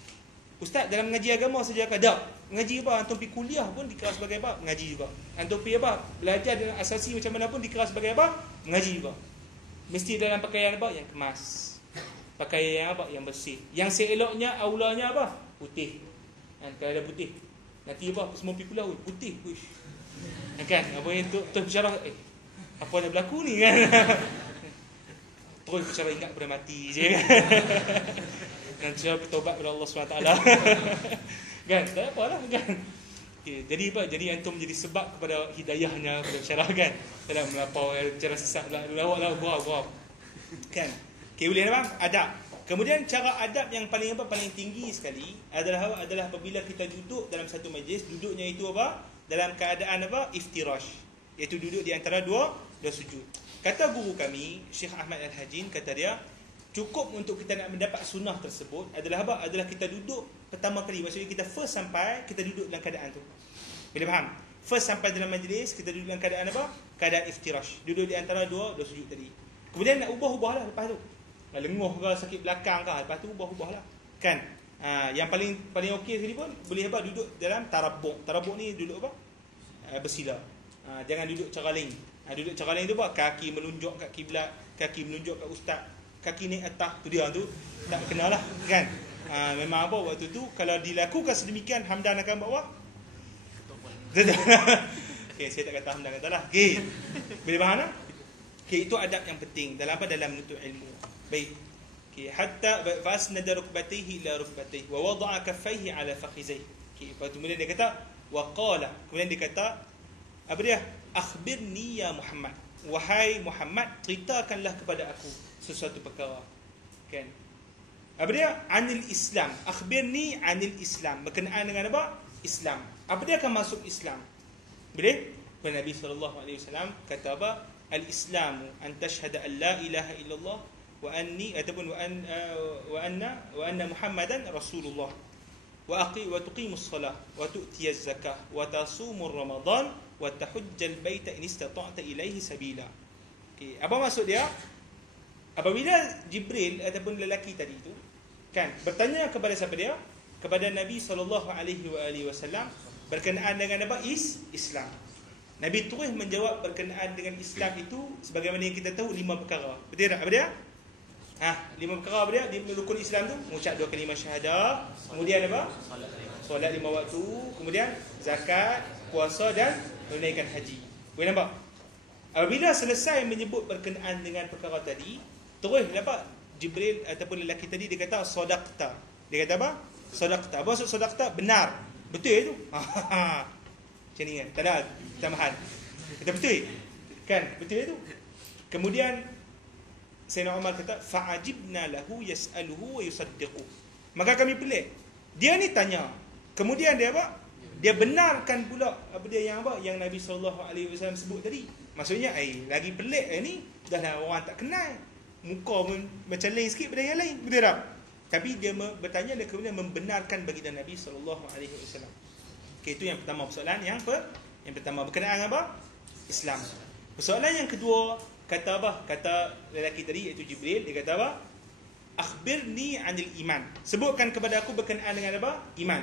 Ustaz, dalam mengaji agama saja ke? Tak. Mengaji apa? Antum pergi kuliah pun dikira sebagai apa? Mengaji juga. Antum pergi apa? Belajar dengan asasi macam mana pun dikira sebagai apa? Mengaji juga. Mesti dalam pakaian apa? Yang kemas. Pakaian yang apa? Yang bersih. Yang seeloknya, aulanya apa? Putih. Kalau ada putih, nanti apa? Semua pergi kuliah, putih. Uish. Kan? Apa yang tu bicara, apa yang berlaku ni kan? Terus bicara ingat pada mati je kan? Dan saya bertaubat kepada Allah SWT. Kan? Tak apalah kan? Okay, jadi apa? Jadi antum menjadi sebab kepada hidayahnya kepada syarah kan? Dalam melapau cara sesat lawak gurau. Kan? Okay, boleh faham? Adab. Kemudian cara adab yang paling tinggi sekali adalah apabila kita duduk dalam satu majlis, duduknya itu apa? Dalam keadaan apa? Iftirash. Iaitu duduk di antara dua sujud. Kata guru kami, Syekh Ahmad Al-Hajin, kata dia, cukup untuk kita nak mendapat sunnah tersebut adalah apa? Adalah kita duduk pertama kali. Maksudnya kita first sampai, kita duduk dalam keadaan tu. Boleh faham? First sampai dalam majlis, kita duduk dalam keadaan apa? Keadaan iftirash. Duduk di antara dua sujud tadi. Kemudian nak ubah-ubahlah lepas tu. Lenguh ke, sakit belakang ke, lepas tu ubah-ubahlah. Kan? Yang paling okey sekali pun boleh apa? Duduk dalam tarabuk. Tarabuk ni duduk apa? Bersila. Jangan duduk cara lain. Duduk cara lain tu apa? Kaki menunjuk kat kiblat, kaki menunjuk kat ustaz, kaki naik atas, tu dia tu tak kenalah kan. Memang apa waktu tu kalau dilakukan sedemikian, Hamdan akan bawa. Okey, saya tak kata Hamdan katalah. Okey. Boleh faham tak? Okey, itu adab yang penting dalam apa? Dalam menuntut ilmu. Baik. Okey, hatta fasnada rukbatayhi ila rukbatayhi wa wada'a kaffayhi ala fakhizayhi. Okey, kemudian dia kata wa qala. Kemudian dia kata apa dia? Akhbirni ya Muhammad. Wahai Muhammad, ceritakanlah kepada aku sesuatu perkara. Kan? Apa dia? Anil Islam. Akhbirni anil Islam. Berkenaan dengan apa? Islam. Apa dia akan masuk Islam? Boleh? Nabi SAW kata apa? Al-Islamu an tashhada an la ilaha illallah wa anni ataupun wa anna Muhammadan Rasulullah wa tuqimus salah wa tu'tiyaz zakah wa tasumur ramadan wa tahujjal baita in istata'ta ilaihi sabila. Okey, apa maksud dia? Apabila Jibril ataupun lelaki tadi itu kan bertanya kepada siapa dia? Kepada Nabi SAW berkenaan dengan apa? Islam. Nabi terus menjawab berkenaan dengan Islam itu sebagaimana yang kita tahu 5 perkara. Betul tak? Apa dia? 5 perkara apa dia? Di rukun Islam tu mengucap 2 kalimah syahadah, kemudian apa? Solat 5 waktu, kemudian zakat, puasa dan menunaikan haji. Boleh nampak? Apabila selesai menyebut berkenaan dengan perkara tadi, terus dapat Jibril ataupun lelaki tadi dia kata sadaqta. Dia kata apa? Sadaqta. Apa maksud sadaqta? Benar. Betul itu. Macam ni kan. Tak ada tambahan. Kata betul. Kan? Betul itu. Kemudian Sayyidina Umar kata fa'ajibna lahu yas'aluhu wa yusaddiqu. Maka kami pelik. Dia ni tanya. Kemudian dia apa? Dia benarkan pula apa dia yang apa? Yang Nabi SAW sebut tadi. Maksudnya lagi pelik ni dah lah orang tak kenal. Muka pun macam lain sikit daripada yang lain. Betul tak? Tapi dia bertanya dan kemudian membenarkan baginda Nabi SAW. Okay, itu yang pertama persoalan. Yang pertama berkenaan apa? Islam. Persoalan yang kedua, kata apa? Kata lelaki tadi iaitu Jibril, dia kata apa? Akhbirni anil iman. Sebutkan kepada aku berkenaan dengan apa? Iman.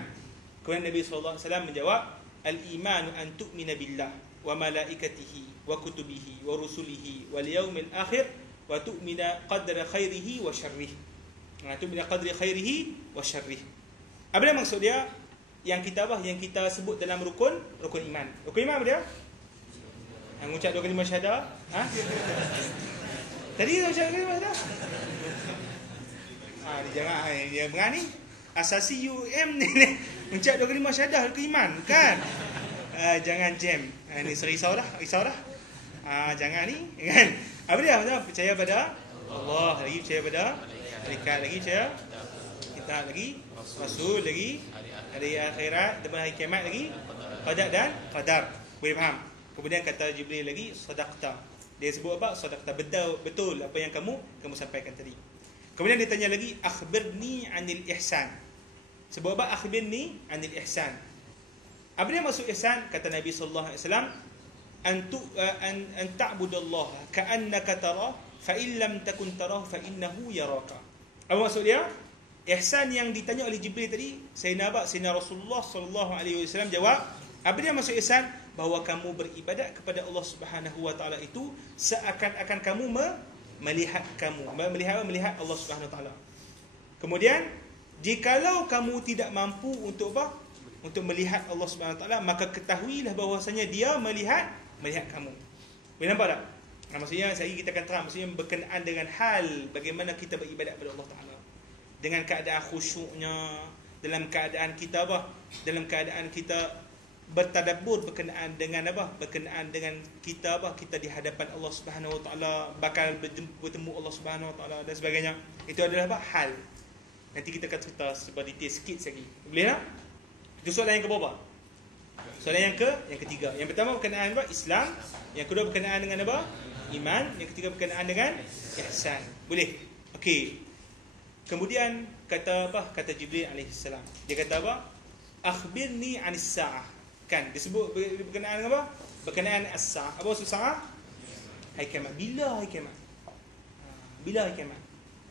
Kemudian Nabi SAW menjawab, al-imanu an tu'mina billah wa malaikatihi wa kutubihi wa rusulihi wal yaumil akhir wa tu'mina qadra khairihi wa syarrihi. Tu'mina qadri khairihi wa syarrihi. Apa dia maksud dia? Yang kita apa? Yang kita sebut dalam rukun iman. Rukun iman apa dia? Mengucap 2 kalimah syahadah. Tadi dia ucap 2 kalimah syahadah. Dia jangan dia bengar ni. Asasi UM ni mengucap 2 kalimah syahadah rukun iman kan? Jangan jam. Ni risau dah. Jangan ni kan. Apa dia? Percaya pada Allah, lagi percaya pada malaikat, lagi percaya kitab, lagi rasul, lagi hari akhirat, dan hari kiamat, lagi qadar dan qadar. Boleh faham? Kemudian kata Jibril lagi sadaqta. Dia sebut apa? Sadaqta, betul apa yang kamu sampaikan tadi. Kemudian dia tanya lagi akhbirni anil ihsan. Sebut apa? Akhbirni anil ihsan. Apa dia maksud ihsan? Kata Nabi sallallahu alaihi wasallam, an ta'budallaha ka'annaka tarah fa in lam takun tarah fa innahu yaraka. Apa maksud dia? Ihsan yang ditanya oleh Jibril tadi, Sayyidina Rasulullah sallallahu alaihi wasallam jawab, apa dia maksud ihsan? Bahawa kamu beribadat kepada Allah Subhanahu wa taala itu seakan-akan kamu melihat Allah Subhanahu wa taala. Kemudian jikalau kamu tidak mampu untuk apa? Untuk melihat Allah Subhanahu wa taala, maka ketahuilah bahawasanya dia melihat kamu. Boleh nampak tak? Maksudnya kita akan terang, maksudnya berkenaan dengan hal bagaimana kita beribadat kepada Allah Taala. Dengan keadaan khusyuknya, dalam keadaan kita apa? Dalam keadaan kita bertadabbur berkenaan dengan apa? Berkenaan dengan kita apa? Kita di hadapan Allah Subhanahu Wa Taala, bakal bertemu Allah Subhanahu Wa Taala dan sebagainya. Itu adalah apa? Hal. Nanti kita akan cerita sebuah detail sikit lagi. Boleh tak? Itu soalan yang keberapa? Soalan yang ketiga. Yang pertama berkenaan apa? Islam. Yang kedua berkenaan dengan apa? Iman. Yang ketiga berkenaan dengan ihsan. Boleh? Okey. Kemudian kata apa? Kata Jibril alaihissalam. Dia kata apa? Akhbirni anis sa'ah. Kan disebut berkenaan dengan apa? Berkenaan as-sa'ah. Apa maksud sa'ah? Hari kiamat. Bila hari kiamat? Bila hari kiamat?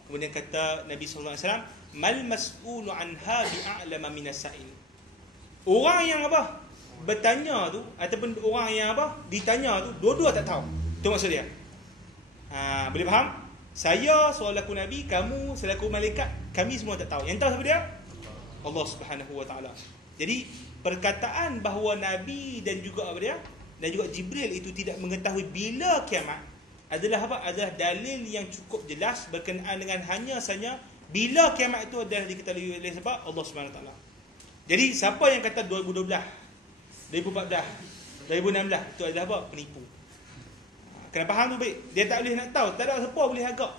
Kemudian kata Nabi sallallahu alaihi wasallam, mal mas'ulu anha bi'a'lama minas sa'il. Orang yang apa? Bertanya tu ataupun orang yang apa? Ditanya tu dua-dua tak tahu. Itu maksud dia. Boleh faham? Saya selaku Nabi, kamu selaku malaikat, kami semua tak tahu. Yang tahu siapa dia? Allah Subhanahu Wa Taala. Jadi perkataan bahawa Nabi dan juga apa dia? Dan juga Jibril itu tidak mengetahui bila kiamat adalah apa? Adalah dalil yang cukup jelas berkenaan dengan hanya saja bila kiamat itu adalah diketahui oleh siapa? Allah Subhanahu Wa Taala. Jadi siapa yang kata 2012, 2014, 2016 itu adalah apa? Penipu. Kena faham tu baik. Dia tak boleh nak tahu. Tak ada siapa boleh agak.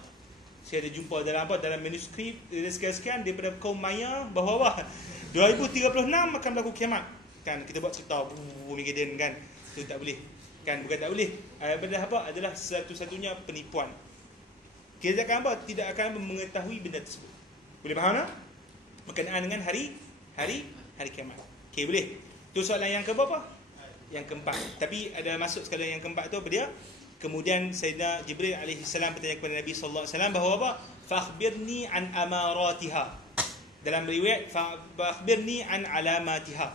Saya ada jumpa dalam apa? Dalam manuskrip sekian-sekian daripada kaum Maya bahawa apa? 2036 akan berlaku kiamat. Kan kita buat cerita Armageddon kan. Itu tak boleh. Kan bukan tak boleh. Adalah apa? Adalah satu-satunya penipuan. Kita akan apa? Tidak akan mengetahui benda tersebut. Boleh faham tak? Berkenaan dengan hari kiamat. Okey, boleh. Itu soalan yang keberapa? Yang keempat. Tapi ada masuk sekali yang keempat tu apa dia? Kemudian Sayyidina Jibril alaihi salam bertanya kepada Nabi sallallahu alaihi wasallam bahawa apa? Fakhbirni an amaratiha. Dalam riwayat fakhbirni an alamatiha.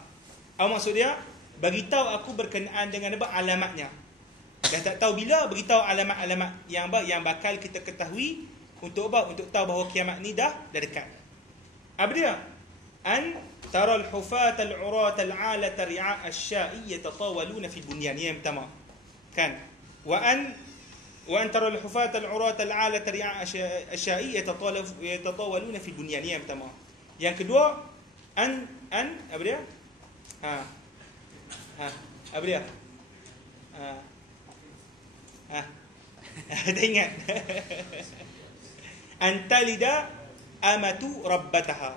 Apa maksud dia? Beritahu aku berkenaan dengan apa alamatnya. Dah tak tahu bila, beritahu alamat-alamat yang apa yang bakal kita ketahui untuk apa? Untuk tahu bahawa kiamat ni dah dekat. Apa dia? An tara al-hufat al-urat al-alat ri'a asy-sya'i yatatawaluna fi bunyan. Yang pertama. Kan? Wa an tara al-hufat al-urat al-alat ri'a asy-sya'i yatatawaluna fi bunyan. Yang pertama. Yang kedua, apa dia? Apa dia? Tak ingat. Antalida amatu rabbataha.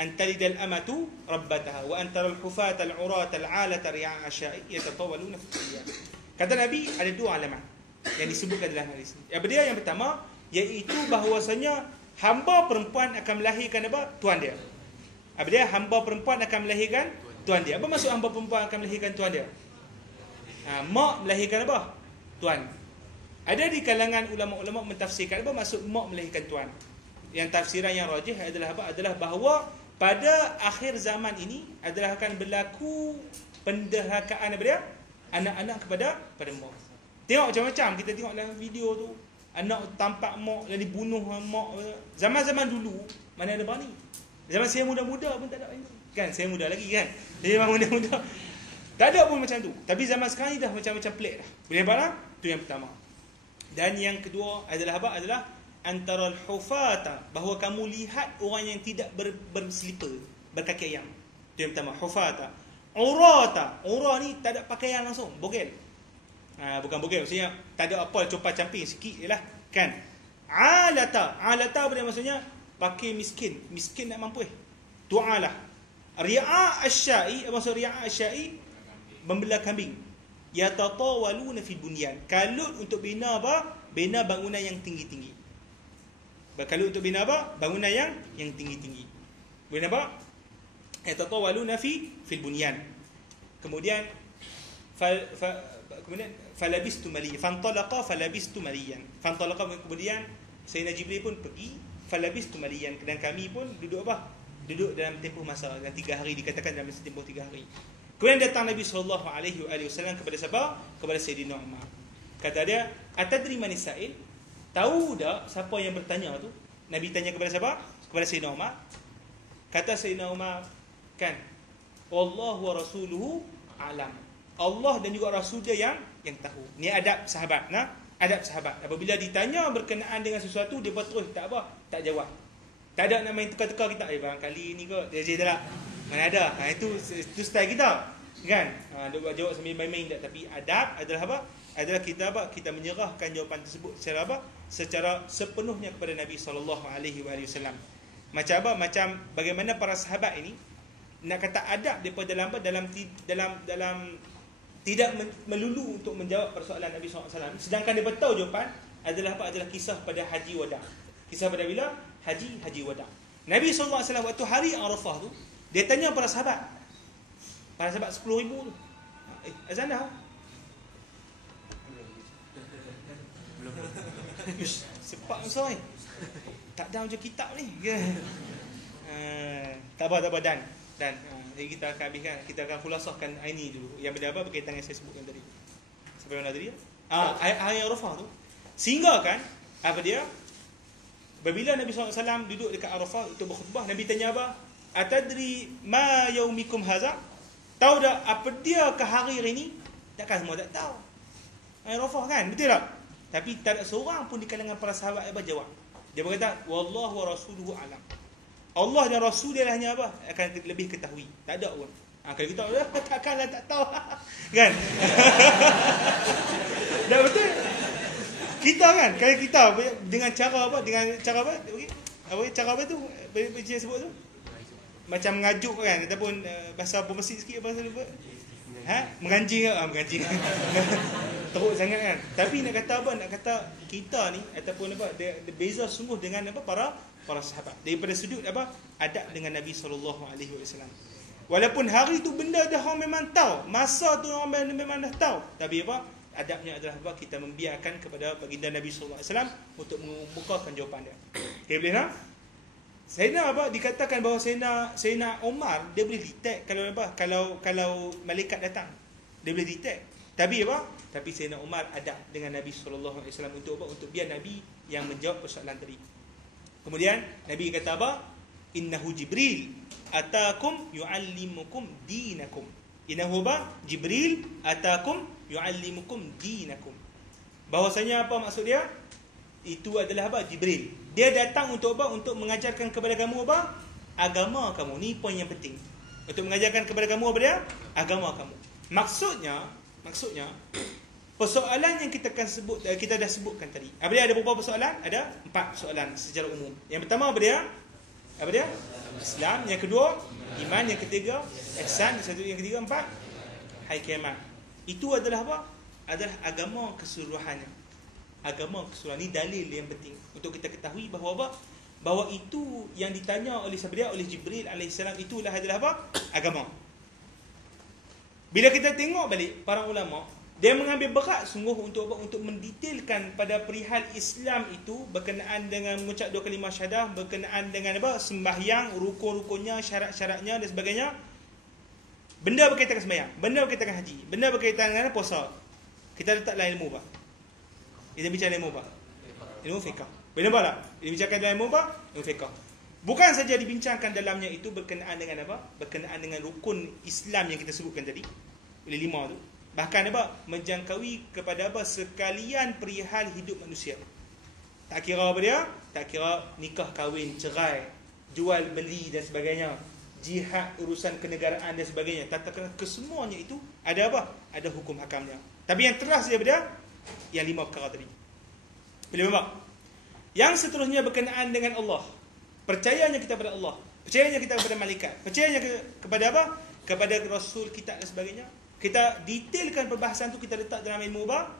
Antalida al-amatu rabbataha wa antara al-hufat al-urat al-alat ri'a asya'i yatatawaluna fi dunya. Kata Nabi ada dua alamat yang disebutkan dalam hadis ini. Apa dia? Yang pertama iaitu bahawasanya hamba perempuan akan melahirkan apa? Tuan dia. Apa dia? Hamba perempuan akan melahirkan tuan dia. Apa maksud hamba perempuan akan melahirkan tuan dia? Mak melahirkan apa? Tuan. Ada di kalangan ulama-ulama mentafsirkan apa maksud mak melahirkan tuan. Yang tafsiran yang rajih adalah apa? Adalah bahawa pada akhir zaman ini adalah akan berlaku penderhakaan apa dia? Anak-anak kepada mak. Tengok macam-macam kita tengok dalam video tu. Anak tampak mak dan dibunuh mak. Zaman-zaman dulu mana ada berani? Zaman saya muda-muda pun tak ada berani. Kan saya muda lagi kan. Jadi memang muda-muda. Tak ada pun macam tu. Tapi zaman sekarang ni dah macam-macam pelik dah. Boleh nampak tak? Itu yang pertama. Dan yang kedua adalah apa? Adalah antara al-hufata, bahawa kamu lihat orang yang tidak berselipar, berkaki ayam. Itu yang pertama, hufata. Urata, ura ni tak ada pakaian langsung, bogel. Bukan bogel, maksudnya tak ada apa, copar camping sikit je lah, kan. Alata apa dia maksudnya? Pakai miskin nak mampu. Tu'alah. Ri'a asya'i, apa maksud ri'a asya'i? Membelah kambing. Yatatawaluna fi bunyan. Kalut untuk bina apa? Bina bangunan yang tinggi-tinggi. Kalut untuk bina apa? Bangunan yang tinggi-tinggi. Boleh nampak? Yatatawaluna fil bunyan. Kemudian falabistu maliyan. Fantalaqa falabistu maliyan. Fantalaqa kemudian Sayyidina Jibril pun pergi, falabistu maliyan, dan kami pun duduk apa? Duduk dalam tempoh masa dalam 3 hari, dikatakan dalam tempoh 3 hari. Kemudian datang Nabi SAW kepada siapa? Kepada Sayyidina Umar. Kata dia, atadri manis sa'il? Tahu tak siapa yang bertanya tu? Nabi tanya kepada siapa? Kepada Sayyidina Umar. Kata Sayyidina Umar, kan, Wallahu wa rasuluhu alam. Allah dan juga Rasul dia yang tahu. Ni adab sahabat. Adab sahabat. Apabila ditanya berkenaan dengan sesuatu, dia terus tak tak jawab. Tak ada nak main tukar-tukar kita. Barangkali ni kot. Dia tak. Mana ada. Itu style kita. Kan? Dia buat jawab sambil main-main tak. Tapi adab adalah apa? Adalah kita kita menyerahkan jawapan tersebut secara apa? Secara sepenuhnya kepada Nabi SAW. Macam apa? Macam bagaimana para sahabat ini nak kata adab daripada dalam tidak melulu untuk menjawab persoalan Nabi SAW. Sedangkan dia tahu jawapan adalah apa? Adalah kisah pada Haji Wada. Kisah pada bila? Haji Wada. Nabi SAW waktu hari Arafah tu, dia tanya para sahabat. Para sahabat 10,000 tu. Azan dah? Belum. Sepak besar ni. Tak ada macam kitab ni. Tak apa Dan. Jadi kita akan habiskan, kita akan khulasahkan ini dulu. Yang benda apa berkaitan yang saya sebutkan tadi. Sampai mana tadi? Hari Arafah tu. Sehingga kan, apa dia? Apabila Nabi SAW duduk dekat Arafah untuk berkhutbah, Nabi tanya apa? Atadri ma yaumikum haza? Tahu tak apa dia ke hari ini? Takkan semua tak tahu. Arafah kan, betul tak? Tapi tak ada seorang pun di kalangan para sahabat yang berjawab. Dia berkata, wallahu wa rasuluhu alam. Allah dan Rasul dia hanya apa? Akan lebih ketahui. Tak ada pun. Kalau kita takkanlah tak tahu. Kan? Dah betul. Kita kan, kalau kita dengan cara apa? Dengan cara apa? Cara apa tu? Baca sebut tu? Macam mengajuk kan, ataupun bahasa pemesit sikit apa lupa. Menganjing ke? Menganjing. teruk sangat kan. Tapi nak kata apa? Nak kata kita ni ataupun apa, dia beza sungguh dengan apa para sahabat. Daripada sudut apa? Adab dengan Nabi SAW. Walaupun hari tu benda dah orang memang tahu, masa tu orang memang dah tahu, tapi apa? Adabnya adalah apa? Kita membiarkan kepada baginda Nabi SAW untuk mengemukakan jawapan dia. Okay, boleh tak? Sayyidina apa? Dikatakan bahawa Sayyidina Umar dia boleh detect kalau apa? Kalau malaikat datang. Dia boleh detect. Tapi apa? Tapi Sayyidina Umar adab dengan Nabi SAW untuk apa? Untuk biar Nabi yang menjawab persoalan tadi. Kemudian Nabi kata apa? Innahu Jibril atakum yuallimukum dinakum. Innahu ba Jibril atakum yuallimukum dinakum. Bahwasanya apa maksud dia? Itu adalah apa? Jibril. Dia datang untuk apa? Untuk mengajarkan kepada kamu apa? Agama kamu. Ni poin yang penting. Untuk mengajarkan kepada kamu apa dia? Agama kamu. Maksudnya persoalan yang kita dah sebutkan tadi. Apa dia? Ada berapa persoalan? Ada 4 persoalan secara umum. Yang pertama apa dia? Apa dia? Islam. Yang kedua, iman. Yang ketiga, ihsan. Yang ketiga, 4, hari kiamat. Itu adalah apa? Adalah agama keseluruhannya. Agama keseluruhan. Ini dalil yang penting untuk kita ketahui bahawa apa? Bahawa itu yang ditanya oleh siapa dia? Oleh Jibril alaihissalam, itulah adalah apa? Agama. Bila kita tengok balik para ulama, dia mengambil berat sungguh untuk apa? Untuk mendetailkan pada perihal Islam itu berkenaan dengan mengucap 2 kalimah syahadah, berkenaan dengan apa? Sembahyang, rukun-rukunnya, syarat-syaratnya dan sebagainya. Benda berkaitan dengan sembahyang, benda berkaitan dengan haji, benda berkaitan dengan puasa. Kita letaklah ilmu apa? Kita bincang ilmu apa? Ilmu fiqh. Benar tak? Dia bincangkan dalam ilmu apa? Ilmu fiqh. Bukan saja dibincangkan dalamnya itu berkenaan dengan apa? Berkenaan dengan rukun Islam yang kita sebutkan tadi. Oleh 5 tu. Bahkan apa? Menjangkaui kepada apa? Sekalian perihal hidup manusia. Tak kira apa dia? Tak kira nikah, kahwin, cerai, jual beli dan sebagainya, jihad, urusan kenegaraan dan sebagainya. Tak kira kesemuanya itu ada apa? Ada hukum hakamnya. Tapi yang teras daripada yang 5 perkara tadi. Boleh nampak? Yang seterusnya berkenaan dengan Allah. Percayanya kita kepada Allah, percayanya kita kepada malaikat, percayanya kepada apa? Kepada Rasul kita dan sebagainya. Kita detailkan perbahasan tu, kita letak dalam ilmu apa?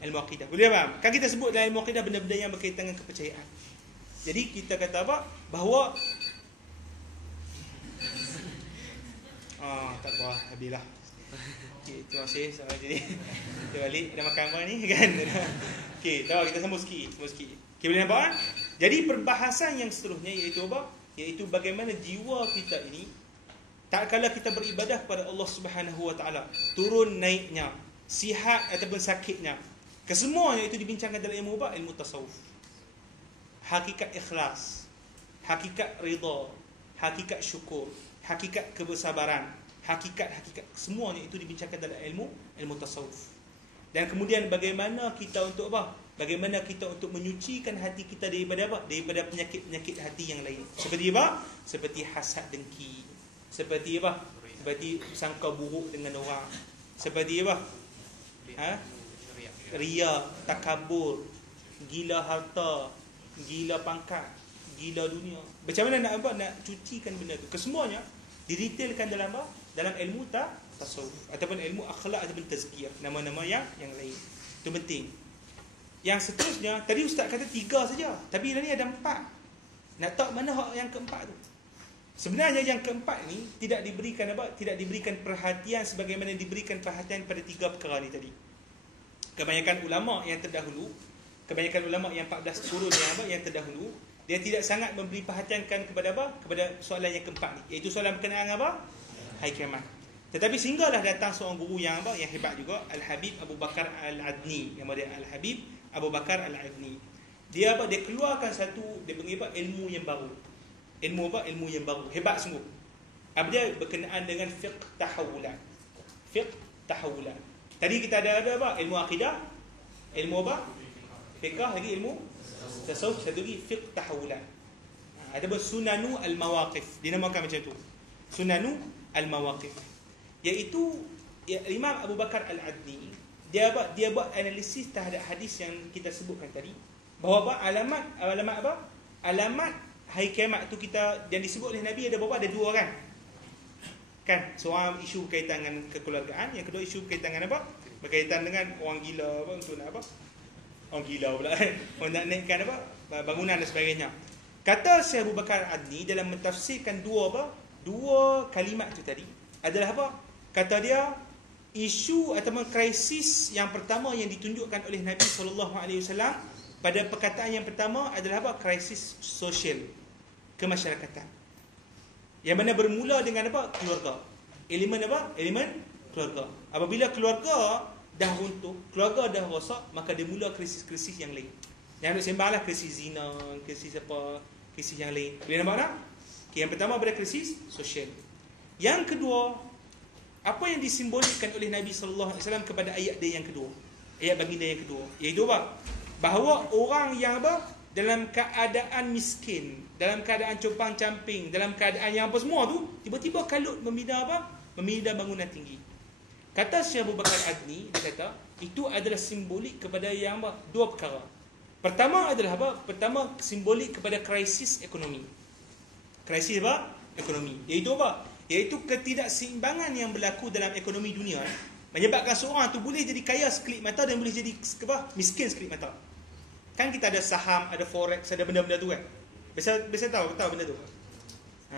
Ilmu akidah. Boleh faham? Kan kita sebut dalam ilmu akidah benda-benda yang berkaitan dengan kepercayaan. Jadi kita kata apa? Bahawa tak apa, habislah. Okay, terima kasih. Jadi kita balik dah makan apa ni kan. Okey, tahu kita sambung sikit. Okay, boleh nampak kan? Jadi perbahasan yang seterusnya iaitu apa? Iaitu bagaimana jiwa kita ini tak kala kita beribadah kepada Allah Subhanahu Wa Taala, turun naiknya, sihat ataupun sakitnya, kesemuanya itu dibincangkan dalam ilmu apa? Ilmu tasawuf. Hakikat ikhlas, hakikat rida, hakikat syukur, hakikat kebersabaran, hakikat semuanya itu dibincangkan dalam ilmu tasawuf. Dan kemudian bagaimana kita untuk apa? Bagaimana kita untuk menyucikan hati kita daripada apa? Daripada penyakit-penyakit hati yang lain. Seperti apa? Seperti hasad dengki. Seperti apa? Seperti sangka buruk dengan orang. Seperti apa? Riya, takabur, gila harta, gila pangkat, gila dunia. Macam mana nak apa? Nak cucikan benda tu. Kesemuanya didetailkan dalam apa? Dalam ilmu tasawuf ataupun ilmu akhlak ataupun tazkiyah, nama-nama yang lain. Itu penting. Yang seterusnya, tadi ustaz kata 3 saja, tapi ni ada 4. Nak tahu mana hak yang keempat tu? Sebenarnya yang keempat ni tidak diberikan apa? Tidak diberikan perhatian sebagaimana diberikan perhatian pada 3 perkara ni tadi. Kebanyakan ulama yang terdahulu, kebanyakan ulama yang 14 kurun yang terdahulu, dia tidak sangat memberi perhatiankan kepada apa? Kepada soalan yang keempat ni, iaitu soalan berkenaan apa? Hari kiamat. Tetapi sehinggalah datang seorang guru yang apa? Yang hebat juga, Al-Habib Abu Bakar Al-Adni. Nama dia Al-Habib Abu Bakar Al-Adni. Dia apa? Dia keluarkan satu, dia panggil apa? Ilmu yang baru. Ilmu apa? Ilmu yang baru. Hebat sungguh. Apa dia? Berkenaan dengan fiqh tahawulan. Fiqh tahawulan. Tadi kita ada apa? Ilmu akidah. Ilmu apa? Fiqh, lagi ilmu tasawuf, satu lagi fiqh tahawulan. Ada apa? Sunanu al-mawaqif. Dinamakan macam tu. Sunanu al-mawaqif. Iaitu Imam Abu Bakar Al-Adni, dia buat analisis terhadap hadis yang kita sebutkan tadi, bahawa apa? Alamat apa? Alamat hari kiamat tu kita yang disebut oleh Nabi ada berapa? Ada 2 kan? Kan, seorang isu berkaitan dengan kekeluargaan, yang kedua isu berkaitan dengan apa? Berkaitan dengan orang gila apa untuk nak apa? Orang gila pula orang nak naikkan apa? Bangunan dan sebagainya. Kata Syekh Abu Bakar Adni dalam mentafsirkan dua kalimat itu tadi adalah apa? Kata dia, isu ataupun krisis yang pertama yang ditunjukkan oleh Nabi SAW pada perkataan yang pertama adalah apa? Krisis sosial, kemasyarakatan. Yang mana bermula dengan apa? Keluarga. Elemen apa? Elemen keluarga. Apabila keluarga dah runtuh, keluarga dah rosak, maka dia mula krisis-krisis yang lain. Yang nak sembahlah krisis zina, krisis apa, krisis yang lain. Boleh nampak tak? Okay, yang pertama pada krisis sosial. Yang kedua, apa yang disimbolikkan oleh Nabi SAW kepada ayat dia yang kedua? Ayat baginda yang kedua. Iaitu apa? Bahawa orang yang apa? Dalam keadaan miskin, dalam keadaan compang-camping, dalam keadaan yang apa semua tu, tiba-tiba kalut membina apa? Membina bangunan tinggi. Kata Syekh Abu Bakar Adni, dia kata, itu adalah simbolik kepada yang apa? Dua perkara. Pertama adalah apa? Pertama, simbolik kepada krisis ekonomi. Krisis apa? Ekonomi. Iaitu apa? Iaitu ketidakseimbangan yang berlaku dalam ekonomi dunia, menyebabkan seorang tu boleh jadi kaya sekelip mata dan boleh jadi miskin sekelip mata. Kan kita ada saham, ada forex, ada benda-benda tu kan. Biasa tahu benda tu.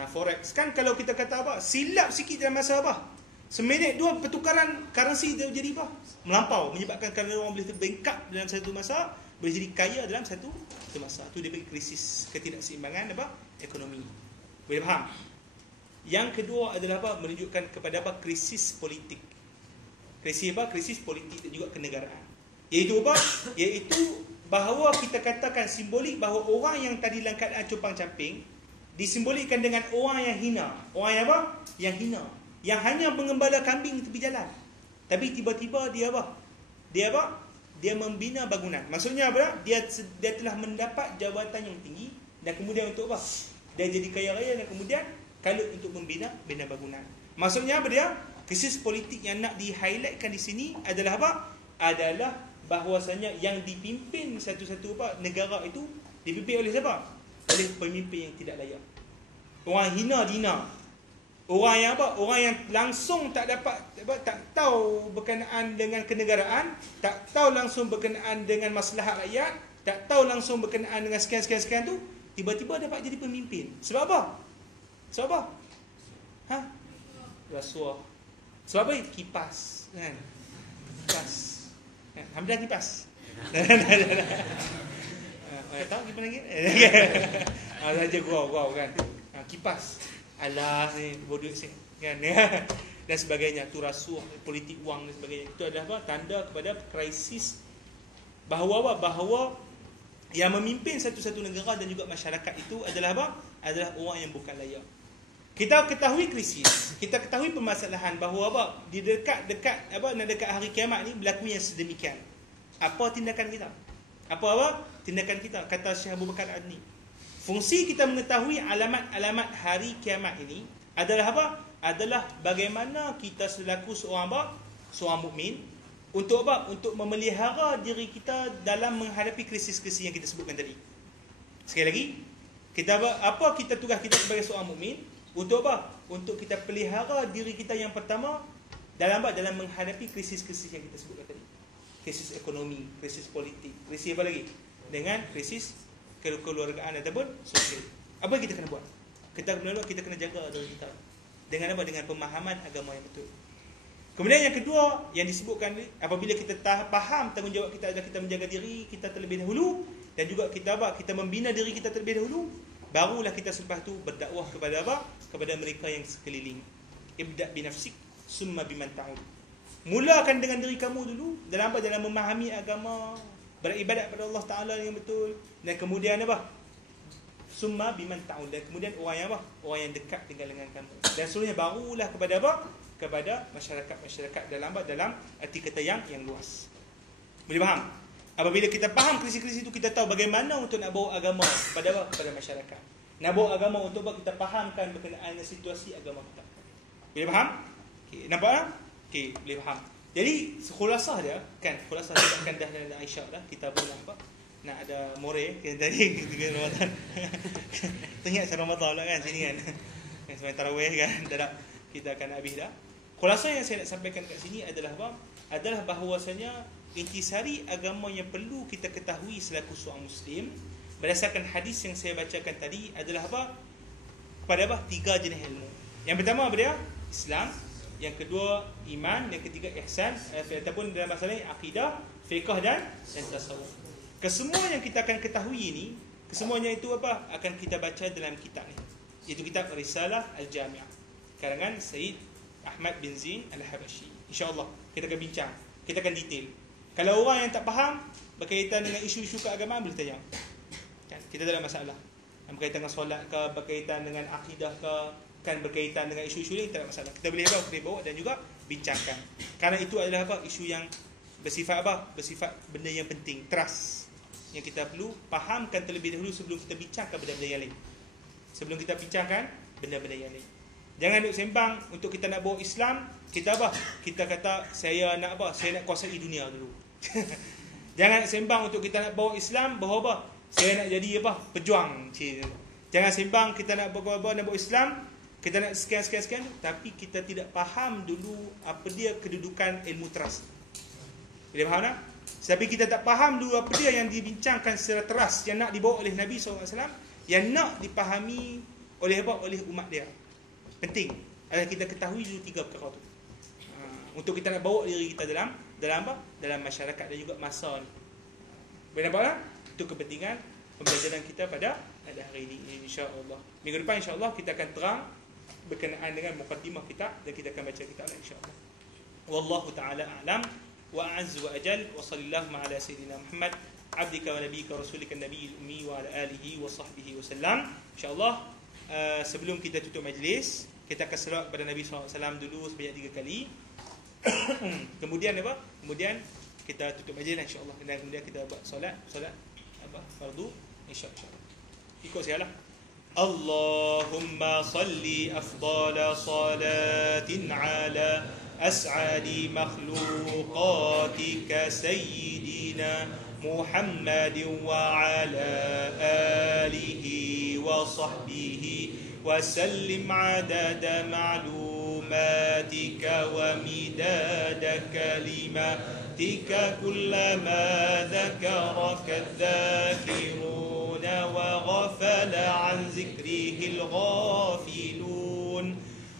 Forex kan, kalau kita kata apa, silap sikit dalam masa apa, seminit dua pertukaran currency dia jadi apa, melampau, menyebabkan kerana orang boleh terbengkak dalam satu masa, boleh jadi kaya dalam satu masa. Tu dia bagi krisis ketidakseimbangan apa, ekonomi. Boleh faham? Yang kedua adalah apa, menunjukkan kepada apa, krisis politik. Krisis apa? Krisis politik dan juga kenegaraan. Iaitu apa? Iaitu bahawa kita katakan simbolik bahawa orang yang tadi dalam keadaan compang-camping disimbolikkan dengan orang yang hina. Orang yang apa? Yang hina. Yang hanya mengembala kambing tepi jalan. Tapi tiba-tiba dia apa? Dia apa? Dia membina bangunan. Maksudnya apa? Dia telah mendapat jabatan yang tinggi dan kemudian untuk apa? Dia jadi kaya raya dan kemudian kalut untuk membina bangunan. Maksudnya apa dia? Krisis politik yang nak di-highlightkan di sini adalah apa? Adalah bahawasanya yang dipimpin satu-satu apa negara itu dipimpin oleh siapa? Oleh pemimpin yang tidak layak. Orang hina dina. Orang yang apa? Orang yang langsung tak dapat apa, tak tahu berkenaan dengan kenegaraan, tak tahu langsung berkenaan dengan maslahat rakyat, tak tahu langsung berkenaan dengan sekian tu, tiba-tiba dapat jadi pemimpin. Sebab apa? Sebab apa? Rasuah. Sebab apa? Kipas, kan? Kipas. Hamdan kipas. Tahu kipas lagi? Saja gurau kan. Kipas. Alah ni bodoh sih kan. Dan sebagainya, tu rasuah, politik wang dan sebagainya. Itu adalah apa? Tanda kepada krisis bahawa apa? Bahawa yang memimpin satu-satu negara dan juga masyarakat itu adalah apa? Adalah orang yang bukan layak. Kita ketahui krisis, kita ketahui permasalahan bahawa apa, di dekat hari kiamat ni berlaku yang sedemikian. Apa tindakan kita? Apa tindakan kita? Kata Syekh Abu Bakar Adni, fungsi kita mengetahui alamat-alamat hari kiamat ini adalah apa? Adalah bagaimana kita selaku seorang mukmin untuk apa? Untuk memelihara diri kita dalam menghadapi krisis-krisis yang kita sebutkan tadi. Sekali lagi, kita apa kita tugas kita sebagai seorang mukmin? Untuk apa? Untuk kita pelihara diri kita yang pertama dalam apa? Dalam menghadapi krisis-krisis yang kita sebutkan tadi. Krisis ekonomi, krisis politik, krisis apa lagi? Dengan krisis kekeluargaan ataupun sosial. Apa yang kita kena buat? Kita kena jaga diri kita. Dengan apa? Dengan pemahaman agama yang betul. Kemudian yang kedua yang disebutkan, apabila kita faham tanggungjawab kita adalah kita menjaga diri kita terlebih dahulu dan juga kita apa? Kita membina diri kita terlebih dahulu, barulah kita selepas tu berdakwah kepada apa? Kepada mereka yang sekeliling. Ibda' binafsik summa biman ta'ud. Mulakan dengan diri kamu dulu dalam apa? Dalam memahami agama, beribadat kepada Allah Ta'ala yang betul, dan kemudian apa? Summa biman ta'ud, dan kemudian orang yang apa? Orang yang dekat dengan kamu. Dan seluruhnya barulah kepada apa? Kepada masyarakat dalam apa? Dalam arti kata yang luas. Boleh faham? Apabila kita faham krisis-krisis itu, kita tahu bagaimana untuk nak bawa agama kepada apa? Kepada masyarakat. Nak bawa agama untuk apa? Kita fahamkan berkenaan dengan situasi agama kita. Boleh faham? Okay, nampak tak? Okay, boleh faham. Jadi, khulasah dia, kan? Khulasah dia kan dah dan Aisyah dah. Kita pun apa? Nak ada more, kan? Tadi, kita Ramadan. Teringat Ramadan pula kan? Sini kan? Sebab tarawih kan? Tak ada. kita akan habis dah. Khulasa yang saya nak sampaikan kat sini adalah apa? Adalah bahawasanya intisari agama yang perlu kita ketahui selaku seorang Muslim berdasarkan hadis yang saya bacakan tadi adalah apa? Kepada apa? 3 jenis ilmu. Yang pertama apa dia? Islam. Yang kedua iman. Yang ketiga ihsan. Ataupun dalam bahasa lain akidah, fiqh dan tasawuf. Kesemua yang kita akan ketahui ini, kesemuanya itu apa? Akan kita baca dalam kitab ni. Iaitu kitab Risalah Al-Jami'ah karangan Sayyid Ahmad bin Zain Al-Habashi. InsyaAllah kita akan bincang, kita akan detail. Kalau orang yang tak faham berkaitan dengan isu-isu keagamaan boleh tanya. Kan kita tak ada masalah. Berkaitan dengan solat ke, berkaitan dengan akidah ke, kan berkaitan dengan isu-isu lain tak ada masalah. Kita boleh bawa dan juga bincangkan. Karena itu adalah apa? Isu yang bersifat apa? Bersifat benda yang penting, trust. Yang kita perlu fahamkan terlebih dahulu sebelum kita bincangkan benda-benda yang lain. Sebelum kita bincangkan benda-benda yang lain. Jangan duk sembang untuk kita nak bawa Islam, kita apa? Kita kata saya nak apa? Saya nak kuasai dunia dulu. Jangan sembang untuk kita nak bawa Islam bahawa apa? Saya nak jadi apa? Pejuang. Jangan sembang kita nak bawa Islam, kita nak sekian, tapi kita tidak faham dulu apa dia kedudukan ilmu trust. Boleh faham tak? Tapi kita tak faham dulu apa dia yang dibincangkan secara trust yang nak dibawa oleh Nabi SAW, yang nak dipahami oleh apa? Oleh umat dia. Penting adalah kita ketahui dulu 3 perkara tu. Untuk kita nak bawa diri kita dalam apa? Dalam masyarakat dan juga masa ni. Boleh nampak tak? Itu kepentingan pembelajaran kita pada hari ini, insya-Allah. Minggu depan insya-Allah kita akan terang berkenaan dengan mukaddimah kita dan kita akan baca kitab insya-Allah. Wallahu taala a'lam wa a'azz wa ajal wa sallallahu ala sayyidina Muhammad abdika wa nabiyyika rasulika nabiyil ummi wa ala alihi wa sahbihi wasallam. Insya-Allah sebelum kita tutup majlis, kita akan selawat kepada Nabi SAW dulu sebanyak 3 kali. Kemudian apa? Kemudian kita tutup majlis insya-Allah. Dan kemudian kita buat solat apa? Fardu insya-Allah. Ikut saya lah. Allahumma salli afdala salatin ala as'adi makhluqatika sayyidina Muhammadin wa ala alihi wa sahbihi wa sallim adada ma'lumatika wa midada kalimatika kullama dhakaraka dhakiruna wa ghafala an zikrihil ghafilun.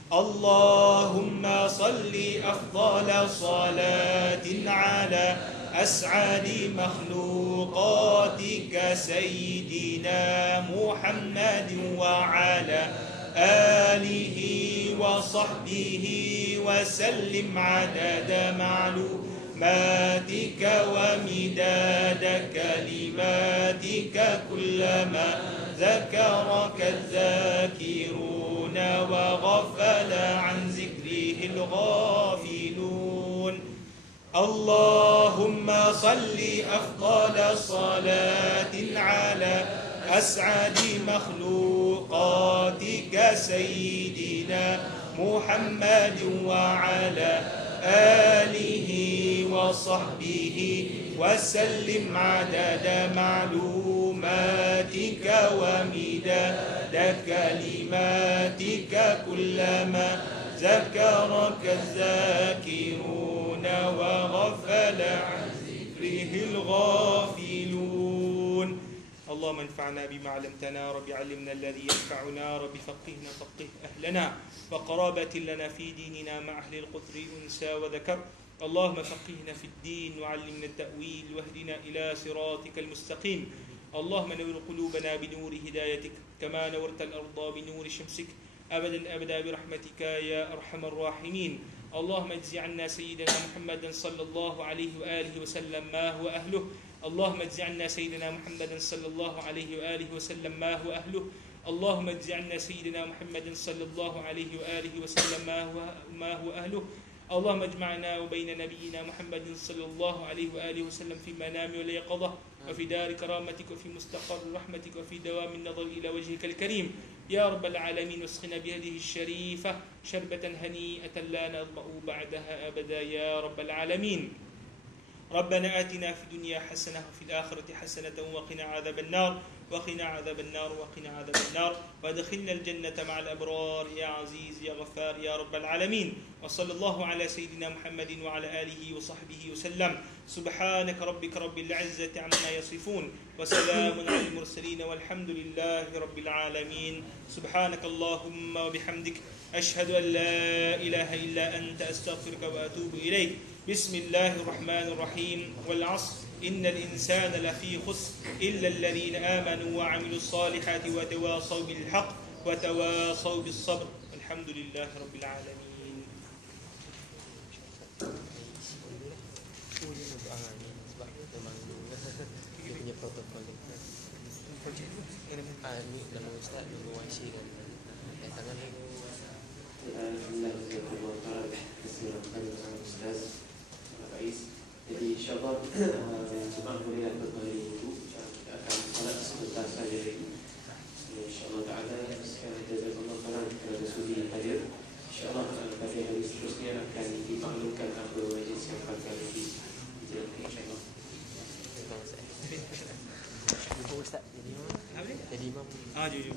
Allahumma salli afdala salatin ala as'adi makhluqatika sayyidina Muhammadin wa ala alihi wa sahbihi wa sallim adada ma'lumatika wa midada kalimatika kullama dhakaraka dhakiruna wa ghafala an zikrihil ghafilun. Allahumma salli afdala salatin ala as'adi makhluqatika sayyidina Muhammadin wa ala alihi wa sahbihi wa sallim adada ma'lumatika wa midada kalimatika kullama zakaraka zakiruna wa ghafala an zikrihil ghafilun. اللهم انفعنا بما علمتنا رب علمنا الذي ينفعنا رب فقهنا فقه أهلنا وقرابة لنا في ديننا مع أهل القدر أنسى وذكر. اللهم فقهنا في الدين وعلمنا التأويل واهدنا إلى صراطك المستقيم. اللهم نور قلوبنا بنور هدايتك كما نورت الأرض بنور شمسك أبدا أبدا برحمتك يا أرحم الراحمين. اللهم اجز عنا سيدنا محمدا صلى الله عليه وآله وسلم ما هو أهله. اللهم اجز عنا سيدنا محمدا صلى الله عليه وآله وسلم ما هو أهله. اللهم اجز عنا سيدنا محمد صلى الله عليه وآله وسلم ما هو أهله. اللهم اجمعنا وبين نبينا محمد صلى الله عليه وآله وسلم في منام واليقظة وفي دار كرامتك وفي مستقر رحمتك وفي دوام النظر إلى وجهك الكريم يا رب العالمين. واسقنا بهذه الشريفة شربة هنيئة لا نظمأ بعدها أبدا يا رب العالمين. ربنا آتنا في الدنيا حسنة وفي الآخرة حسنة وقنا عذاب النار. وقنا عذاب النار وقنا عذاب النار وادخلنا الجنة مع الأبرار يا عزيز يا غفار يا رب العالمين. وصلى الله على سيدنا محمد وعلى آله وصحبه وسلم. سبحانك ربك رب العزة عما يصفون وسلام على المرسلين والحمد لله رب العالمين. سبحانك اللهم وبحمدك أشهد أن لا إله إلا أنت أستغفرك وأتوب إليك. بسم الله الرحمن الرحيم والعصر إن الإنسان لفي خسر إلا الذين آمنوا وعملوا الصالحات وتواصوا بالحق وتواصوا بالصبر. الحمد لله رب العالمين. Sebab memang dia punya protokol ni nama Ustaz nama YC kan tangan ni. Jadi insyaAllah jemaah boleh berkali itu kita akan salat sebentar saja lagi. InsyaAllah ta'ala sekarang jazakallah khairan kerana sudi hadir. InsyaAllah pada hari seterusnya akan dimaklumkan apa majlis yang akan dijalankan insyaAllah. Ustaz jadi imam. Apa ni? Jadi imam. Jujur.